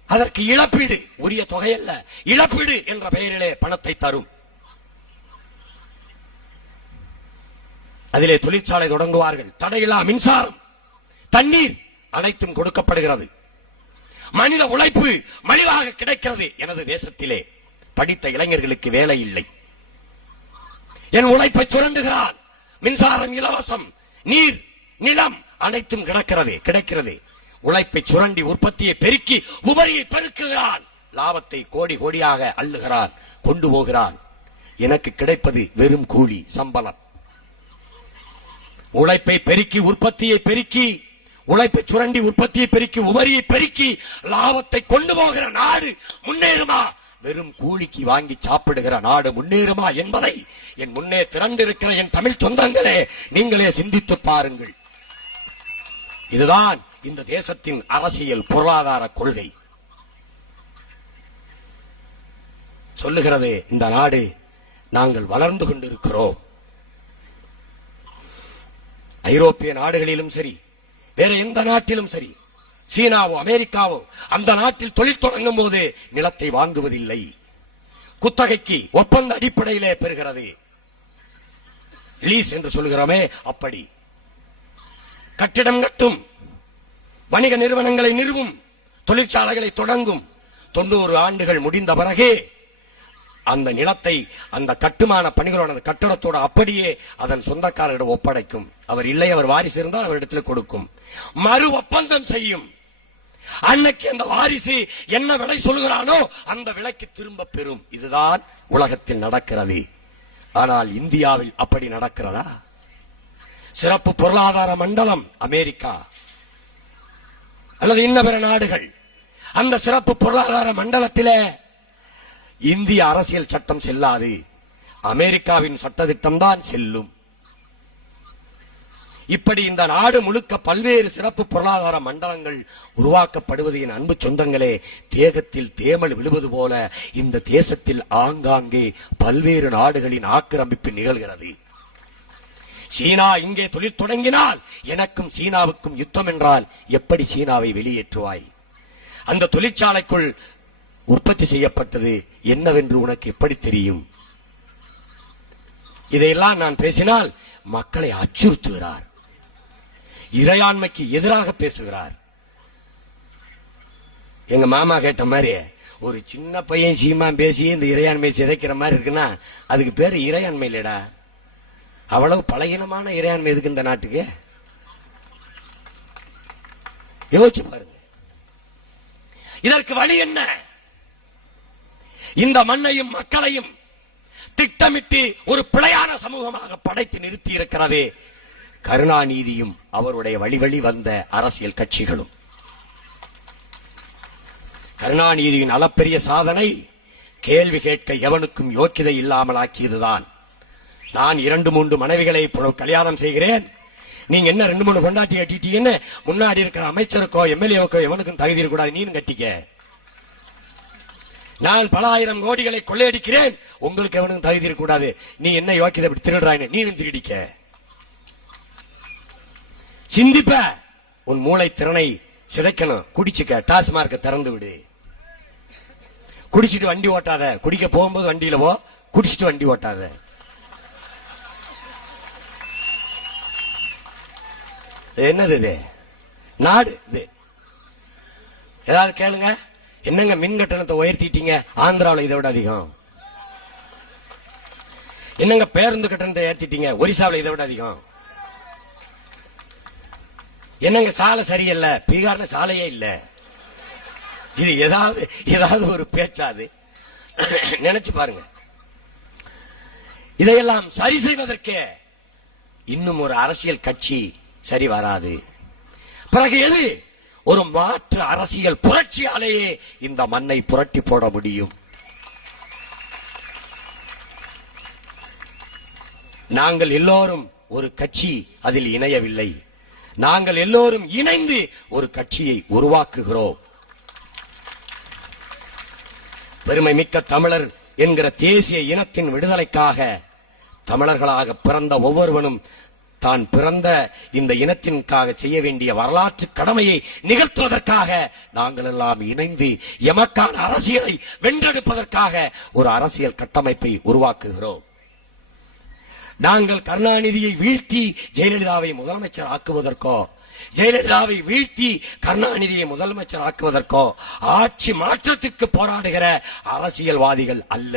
அதற்கு இழப்பீடு, உரிய தொகையல்ல, இழப்பீடு என்ற பெயரிலே பணத்தை தரும். அதிலே தொழிற்சாலை தொடங்குவார்கள். தடையில்லா மின்சாரம், தண்ணீர் அனைத்தும் கொடுக்கப்படுகிறது. மனித உழைப்பு மலிவாக கிடைக்கிறது. எனது தேசத்திலே படித்த இளைஞர்களுக்கு வேலை இல்லை. என் உழைப்பை சுரண்டுகிறான். மின்சாரம் இலவசம், நீர் நிலம் அனைத்தும் கிடைக்கிறது. உழைப்பை சுரண்டி உற்பத்தியை பெருக்கி உபரியை பெருக்குகிறான். லாபத்தை கோடி கோடியாக அள்ளுகிறான், கொண்டு போகிறான். எனக்கு கிடைப்பது வெறும் கூலி, சம்பளம். உழைப்பை பெருக்கி உற்பத்தியை பெருக்கி, உழைப்பை சுரண்டி உற்பத்தியை பெருக்கி உபரியை பெருக்கி லாபத்தை கொண்டு போகிற நாடு முன்னேறுமா? வெறும் கூலிக்கு வாங்கி சாப்பிடுகிற நாடு முன்னேறுமா என்பதை என் முன்னே திரண்டிருக்கிற என் தமிழ் சொந்தங்களே நீங்களே சிந்தித்து பாருங்கள். இதுதான் இந்த தேசத்தின் அரசியல் பொருளாதார கொள்கை. சொல்லுகிறது இந்த நாடு நாங்கள் வளர்ந்து கொண்டிருக்கிறோம். ஐரோப்பிய நாடுகளிலும் சரி, வேற எந்த நாட்டிலும் சரி, சீனாவோ அமெரிக்காவோ அந்த நாட்டில் தொழில் தொடங்கும் போது நிலத்தை வாங்குவதில்லை, குத்தகைக்கு ஒப்பந்த அடிப்படையிலே பெறுகிறது. லீஸ் என்று சொல்லுகிறோமே அப்படி. கட்டிடம் கட்டும், வணிக நிறுவனங்களை நிறுவும், தொழிற்சாலைகளை தொடங்கும். 90 ஆண்டுகள் முடிந்த பிறகு அந்த நிலத்தை அந்த கட்டுமான பணிகளோட கட்டடத்தோட அப்படியே அதன் சொந்தக்காரரிடம் ஒப்படைக்கும். அவர் இல்லை, அவர் வாரிசு இருந்தால் அவரிடத்தில் கொடுக்கும். மறு ஒப்பந்தம் செய்யும். அன்னைக்கு அந்த வாரிசு என்ன விலை சொல்கிறானோ அந்த விலைக்கு திரும்ப பெறும். இதுதான் உலகத்தில் நடக்கிறது. ஆனால் இந்தியாவில் அப்படி நடக்கிறதா? சிறப்பு பொருளாதார மண்டலம் அமெரிக்கா அல்லது இன்ன பிற நாடுகள், அந்த சிறப்பு பொருளாதார மண்டலத்திலே இந்திய அரசியல் சட்டம் செல்லாது, அமெரிக்காவின் சட்டத்திட்டம் தான் செல்லும். இப்படி இந்த நாடு முழுக்க பல்வேறு சிறப்பு பொருளாதார மண்டலங்கள் உருவாக்கப்படுவது என் அன்பு சொந்தங்களே தேகத்தில் தேமல் விழுவது போல இந்த தேசத்தில் ஆங்காங்கே பல்வேறு நாடுகளின் ஆக்கிரமிப்பு நிகழ்கிறது. சீனா இங்கே தொழில் தொடங்கினால் எனக்கும் சீனாவுக்கும் யுத்தம் என்றால் எப்படி சீனாவை வெளியேற்றுவாய்? அந்த தொழிற்சாலைக்குள் உற்பத்தி செய்யப்பட்டது என்னவென்று உனக்கு எப்படி தெரியும்? இதையெல்லாம் நான் பேசினால் மக்களை அச்சுறுத்துகிறார், இறையாண்மைக்கு எதிராக பேசுகிறார். எங்க மாமா கேட்ட மாதிரி ஒரு சின்ன பையன் சீமான் பேசி இந்த இறையாண்மையை சிதைக்கிற மாதிரி இருக்குன்னா அதுக்கு பேரு இறையாண்மை இல்லடா. அவ்வளவு பலகீனமான இறையாண்மை எதுக்கு இந்த நாட்டுக்கு? யோசிச்சு பாருங்க. இதற்கு வழி என்ன? இந்த மண்ணையும் மக்களையும் திட்டமிட்டு ஒரு பிழையான சமூகமாக படைத்து நிறுத்தி இருக்கிறதே கருணாநிதியும் அவருடைய வழி வந்த அரசியல் கட்சிகளும். கருணாநிதியின் அளப்பெரிய சாதனை கேள்வி கேட்க எவனுக்கும் யோக்கியதை இல்லாமல் ஆக்கியதுதான். நான் 2-3 மனைவிகளை கல்யாணம் செய்கிறேன், நீங்க என்ன 2-3 கொண்டாட்டி கட்டிட்டீங்கன்னு முன்னாடி இருக்கிற அமைச்சருக்கோ எம்எல்ஏவுக்கோ எவனுக்கும் தகுதி இருக்கக்கூடாது, நீனும் கட்டிக்க. நான் பல ஆயிரம் கோடிகளை கொள்ளையடிக்கிறேன், உங்களுக்கு எவனுக்கும் தகுதி இருக்கக்கூடாது, நீ என்ன யோக்கியதை அப்படி திருடுறாய், நீனும் திருடிக்க. சிந்திப்ப, உன் மூளை திறனை சிதைக்கணும். குடிச்சுக்க, டாஸ்மார்க்க திறந்து விடு. குடிச்சிட்டு வண்டி ஓட்டாத, குடிக்க போகும்போது வண்டியில போ, குடிச்சிட்டு வண்டி ஓட்டாத. என்னது இது நாடு? இது ஏதாவது கேளுங்க. என்னங்க மின் கட்டணத்தை உயர்த்திட்டீங்க, ஆந்திராவில் இதை விட அதிகம். என்னங்க பேருந்து கட்டணத்தை ஏற்றிட்டீங்க, ஒரிசாவில் இதை விட அதிகம். என்னங்க சாலை சரியில்ல, பீகார்ல சாலையே இல்ல. இது ஏதாவது ஒரு பேச்சாது? நினைச்சு பாருங்க. இதையெல்லாம் சரி செய்வதற்கு இன்னும் ஒரு அரசியல் கட்சி சரி வராது. பிறகு எது? ஒரு மாற்று அரசியல் புரட்சியாலேயே இந்த மண்ணை புரட்டி போட முடியும். நாங்கள் எல்லோரும் ஒரு கட்சி அதில் இணையவில்லை. நாங்கள் எல்லோரும் இணைந்து ஒரு கட்சியை உருவாக்குகிறோம். பெருமை மிக்க தமிழர் என்கிற தேசிய இனத்தின் விடுதலைக்காக தமிழர்களாக பிறந்த ஒவ்வொருவனும் தான் பிறந்த இந்த இனத்திற்காக செய்ய வேண்டிய வரலாற்று கடமையை நிகழ்த்துவதற்காக நாங்கள் எல்லாம் இணைந்து எமக்கான அரசியலை வென்றெடுப்பதற்காக ஒரு அரசியல் கட்டமைப்பை உருவாக்குகிறோம். நாங்கள் கருணாநிதியை வீழ்த்தி ஜெயலலிதாவை முதலமைச்சர் ஆக்குவதற்கோ, ஜெயலலிதாவை வீழ்த்தி கருணாநிதியை முதலமைச்சர் ஆக்குவதற்கோ ஆட்சி மாற்றத்திற்கு போராடுகிற அரசியல்வாதிகள் அல்ல.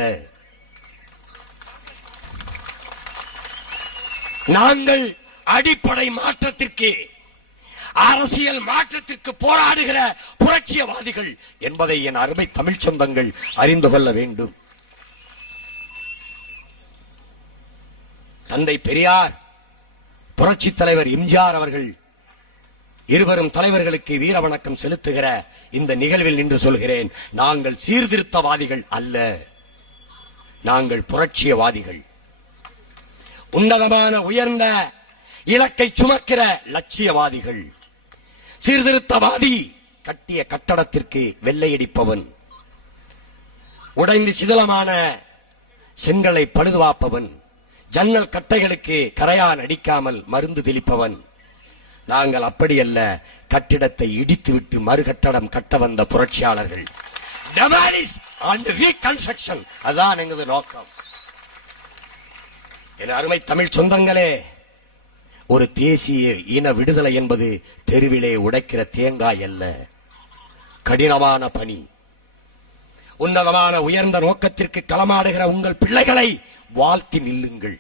நாங்கள் அடிப்படை மாற்றத்திற்கு, அரசியல் மாற்றத்திற்கு போராடுகிற புரட்சியவாதிகள் என்பதை என் அருமை தமிழ் சொந்தங்கள் அறிந்து கொள்ள வேண்டும். தந்தை பெரியார், புரட்சி தலைவர் எம்ஜிஆர் அவர்கள் இருவரும் தலைவர்களுக்கு வீர வணக்கம் செலுத்துகிற இந்த நிகழ்வில் நின்று சொல்கிறேன், நாங்கள் சீர்திருத்தவாதிகள் அல்ல, நாங்கள் புரட்சியவாதிகள். உன்னதமான உயர்ந்த இலக்கை சுமக்கிற லட்சியவாதிகள். சீர்திருத்தவாதி கட்டிய கட்டடத்திற்கு வெள்ளையடிப்பவன், உடைந்து சிதலமான செங்கலை பழுதுவாப்பவன், ஜன்னல் கட்டைகளுக்கு கரையான் அடிக்காமல் மருந்து தெளிப்பவன். நாங்கள் அப்படி அல்ல, கட்டிடத்தை இடித்துவிட்டு மறுகட்டடம் கட்ட வந்த புரட்சியாளர்கள். அதுதான் எங்களது நோக்கம். என் அருமை தமிழ் சொந்தங்களே, ஒரு தேசிய இன விடுதலை என்பது தெருவிலே உடைக்கிற தேங்காய் அல்ல, கடினமான பணி. உன்னதமான உயர்ந்த நோக்கத்திற்கு களமாடுகிற உங்கள் பிள்ளைகளை வாழ்த்தி நில்லுங்கள்.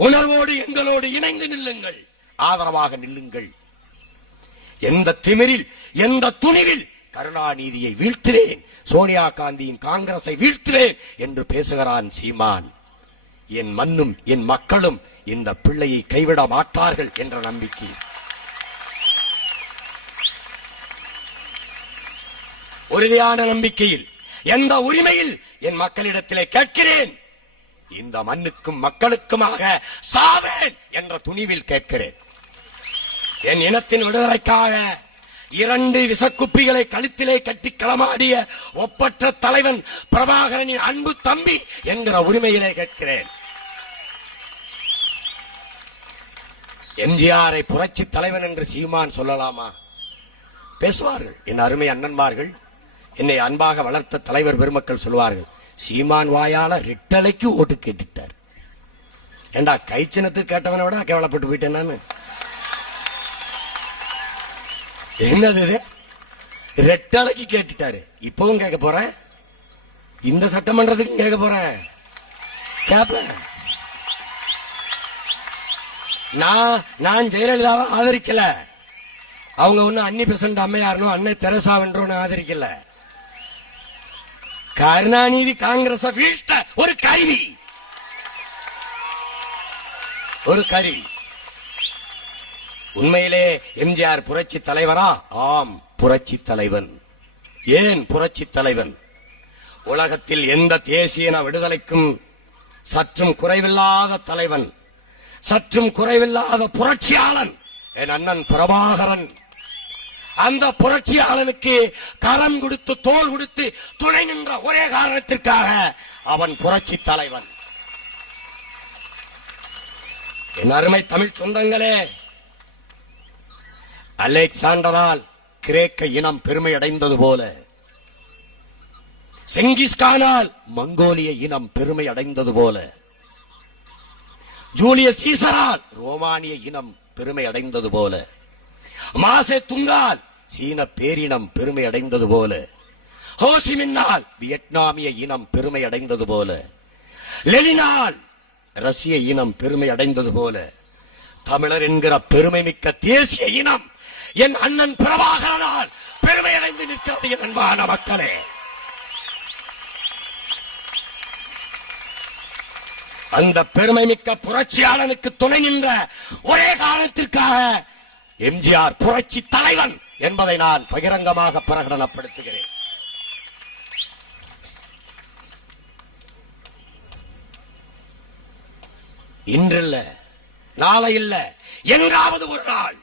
உணர்வோடு எங்களோடு இணைந்து நில்லுங்கள், ஆதரவாக நில்லுங்கள். எந்த திமிரில், எந்த துணிவில் கருணாநிதியை வீழ்த்துவேன், சோனியா காந்தியின் காங்கிரஸை வீழ்த்துவேன் என்று பேசுகிறான் சீமான். என் மண்ணும் என் மக்களும் இந்த பிள்ளையை கைவிட மாட்டார்கள் என்ற நம்பிக்கை. உறுதியான நம்பிக்கையில், எந்த உரிமையில் என் மக்களிடத்திலே கேட்கிறேன், இந்த மண்ணுக்கும் மக்களுக்குமாக சாவேன் என்ற துணிவில் கேட்கிறேன். என் இனத்தின் விடுதலைக்காக 2 விசக்குப்பிகளை கழுத்திலே கட்டி களமாடிய ஒப்பற்ற தலைவன் பிரபாகரனின் அன்பு தம்பி என்கிற உரிமையிலே கேட்கிறேன். எம்ஜிஆரை புரட்சி தலைவன் என்று சீமான் சொல்லலாமா? பேசுவார்கள். என் அருமை அண்ணன்மார்கள், என்னை அன்பாக வளர்த்த தலைவர் பெருமக்கள் சொல்வார்கள், சீமான் வாயால ரெட்டலைக்கு ஓட்டு கேட்டுட்டார். ஏண்டா கைச்சினத்துக்கு கேட்டவனை விட கேவலப்பட்டு போயிட்டேன் நான். என்னது ரெட்டலைக்கு கேட்டுட்டாரு. இப்பவும் கேட்க போறேன், இந்த சட்டமன்றத்துக்கும் கேட்க போறேன். கேப்பேன். நான் ஜெயலலிதாவை ஆதரிக்கல. அவங்க ஒண்ணு அன்னி பெசன்ட் அம்மையாரனும் அன்னை தெரசாவென்றோன்னு ஆதரிக்கல. கருணாநிதி காங்கிரஸ் வீழ்த்த ஒரு கருவி, ஒரு கருவி. உண்மையிலே எம்ஜிஆர் புரட்சி தலைவரா? ஆம், புரட்சி தலைவன். ஏன் புரட்சி தலைவன்? உலகத்தில் எந்த தேசிய விடுதலைக்கும் சற்றும் குறைவில்லாத தலைவன், சற்றும் குறைவில்லாத புரட்சியாளன் என் அண்ணன் பிரபாகரன். அந்த புரட்சியாளனுக்கு கரம் கொடுத்து தோள் கொடுத்து துணை நின்ற ஒரே காரணத்திற்காக அவன் புரட்சி தலைவன். என் அருமை தமிழ் சொந்தங்களே, அலெக்சாண்டரால் கிரேக்க இனம் பெருமை அடைந்தது போல, செங்கிஸ்கானால் மங்கோலிய இனம் பெருமை அடைந்தது போல, ஜூலியஸ் சீசரால் ரோமானிய இனம் பெருமை அடைந்தது போல, மாசே துங்கால் சீன பேரினம் பெருமை அடைந்தது போல, ஹோசிமின்னால் வியட்நாமிய இனம் பெருமை அடைந்தது போல, லெனினால் ரஷ்ய இனம் பெருமை அடைந்தது போல, தமிழர் என்கிற பெருமை மிக்க தேசிய இனம் என் அண்ணன் பிரபாகரனால் பெருமை அடைந்து நிற்கிறது. என் அன்பான மக்களே, அந்த பெருமை மிக்க புரட்சியாளனுக்கு துணை நின்ற ஒரே காரணத்திற்காக எம்ஜிஆர் புரட்சி தலைவன் என்பதை நான் பகிரங்கமாக பிரகடனப்படுத்துகிறேன். இன்றில்ல, நாளை இல்ல, என்றாவது ஒரு நாள்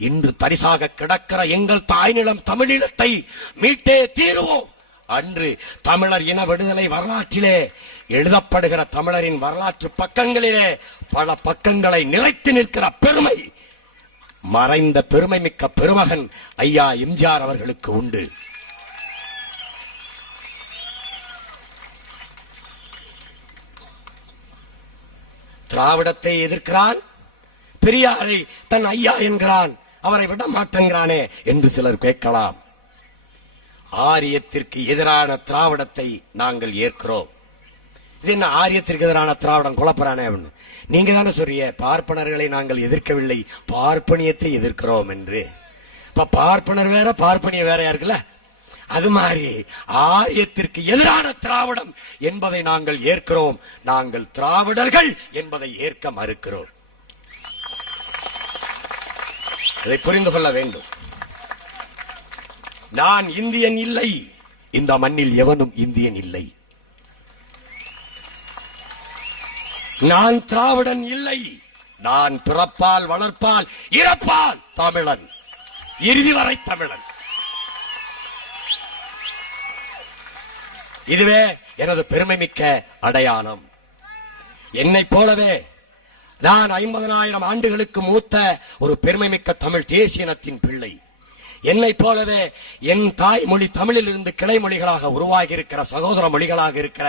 இன்று தரிசாக கிடக்கிற எங்கள் தாய்நிலம் தமிழீழத்தை மீட்டே தீருவோம். அன்று தமிழர் இன விடுதலை வரலாற்றிலே எழுதப்படுகிற தமிழரின் வரலாற்று பக்கங்களிலே பல பக்கங்களை நிறைத்து நிற்கிற பெருமை மறைந்த பெருமை மிக்க பெருமகன் ஐயா எம்ஜிஆர் அவர்களுக்கு உண்டு. திராவிடத்தை எதிர்க்கிறான், பெரியாரை தன் ஐயா என்கிறான், அவரை விட மாட்டேங்கிறானே என்று சிலர் கேட்கலாம். ஆரியத்திற்கு எதிரான திராவிடத்தை நாங்கள் ஏற்கிறோம். இது என்ன ஆரியத்திற்கு எதிரான திராவிடம் குழப்பறானே? நீங்க தானே சொல்றிய பார்ப்பனர்களை நாங்கள் எதிர்க்கவில்லை, பார்ப்பனியத்தை எதிர்க்கிறோம் என்று. இப்ப பார்ப்பனர் வேற பார்ப்பனிய வேறையா இருக்குல்ல? அது மாதிரி ஆரியத்திற்கு எதிரான திராவிடம் என்பதை நாங்கள் ஏற்கிறோம். நாங்கள் திராவிடர்கள் என்பதை ஏற்க மறுக்கிறோம். அதை புரிந்து கொள்ள வேண்டும். நான் இந்தியன் இல்லை, இந்த மண்ணில் எவனும் இந்தியன் இல்லை. நான் திராவிடன் இல்லை, நான் பிறப்பால் வளர்ப்பால் இறப்பால் தமிழன், இறுதி வரை தமிழன். இதுவே எனது பெருமை மிக்க அடையாளம். என்னை போலவே நான் 50,000 ஆண்டுகளுக்கு மூத்த ஒரு பெருமை மிக்க தமிழ் தேசிய இனத்தின் பிள்ளை. என்னை போலவே என் தாய்மொழி தமிழில் இருந்து கிளை மொழிகளாக உருவாகி இருக்கிற சகோதர மொழிகளாக இருக்கிற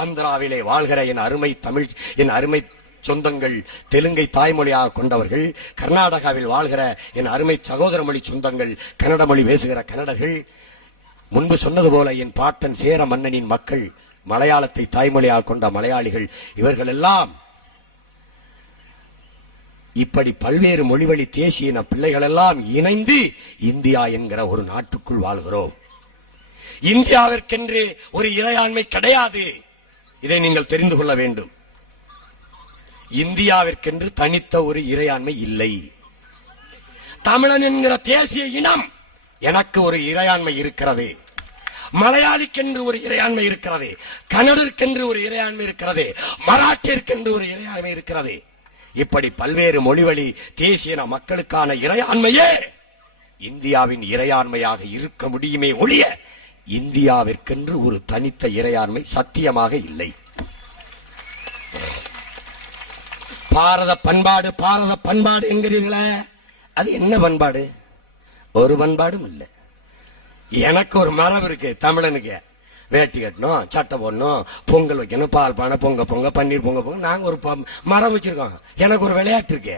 ஆந்திராவிலே வாழ்கிற என் அருமை தமிழ், என் அருமை சொந்தங்கள் தெலுங்கை தாய்மொழியாக கொண்டவர்கள், கர்நாடகாவில் வாழ்கிற என் அருமை சகோதர மொழி சொந்தங்கள் கன்னட மொழி பேசுகிற கன்னடர்கள், முன்பு சொன்னது போல என் பாட்டன் சேர மன்னனின் மக்கள், மலையாளத்தை தாய்மொழியாக கொண்ட மலையாளிகள், இவர்கள் எல்லாம் இப்படி பல்வேறு மொழிவழி தேசிய பிள்ளைகள் எல்லாம் இணைந்து இந்தியா என்கிற ஒரு நாட்டுக்குள் வாழ்கிறோம். இந்தியாவிற்கென்று ஒரு இறையாண்மை கிடையாது. இதை நீங்கள் தெரிந்து கொள்ள வேண்டும். இந்தியாவிற்கென்று தனித்த ஒரு இறையாண்மை இல்லை. தமிழன் என்கிற தேசிய இனம் எனக்கு ஒரு இறையாண்மை இருக்கிறது. மலையாளிக்கென்று ஒரு இறையாண்மை இருக்கிறது, கன்னடருக்கென்று ஒரு இறையாண்மை இருக்கிறது, மராட்டியருக்கென்று ஒரு இறையாண்மை இருக்கிறது. இப்படி பல்வேறு மொழிவழி தேசிய மக்களுக்கான இறையாண்மையே இந்தியாவின் இறையாண்மையாக இருக்க முடியுமே ஒழிய இந்தியாவிற்கென்று ஒரு தனித்த இறையாண்மை சத்தியமாக இல்லை. பாரத பண்பாடு பாரத பண்பாடு என்கிறீர்களே, அது என்ன பண்பாடு? ஒரு பண்பாடும் இல்லை. எனக்கு ஒரு மரபு இருக்கு. தமிழனுக்கு வேட்டி கட்டணும், சட்டை போடணும், பொங்கல் வைக்கணும், பால் பானை, பொங்க பொங்க, பன்னீர் பொங்க பொங்க, நாங்க ஒரு மரம் வச்சிருக்கோம். எனக்கு ஒரு விளையாட்டு இருக்கு.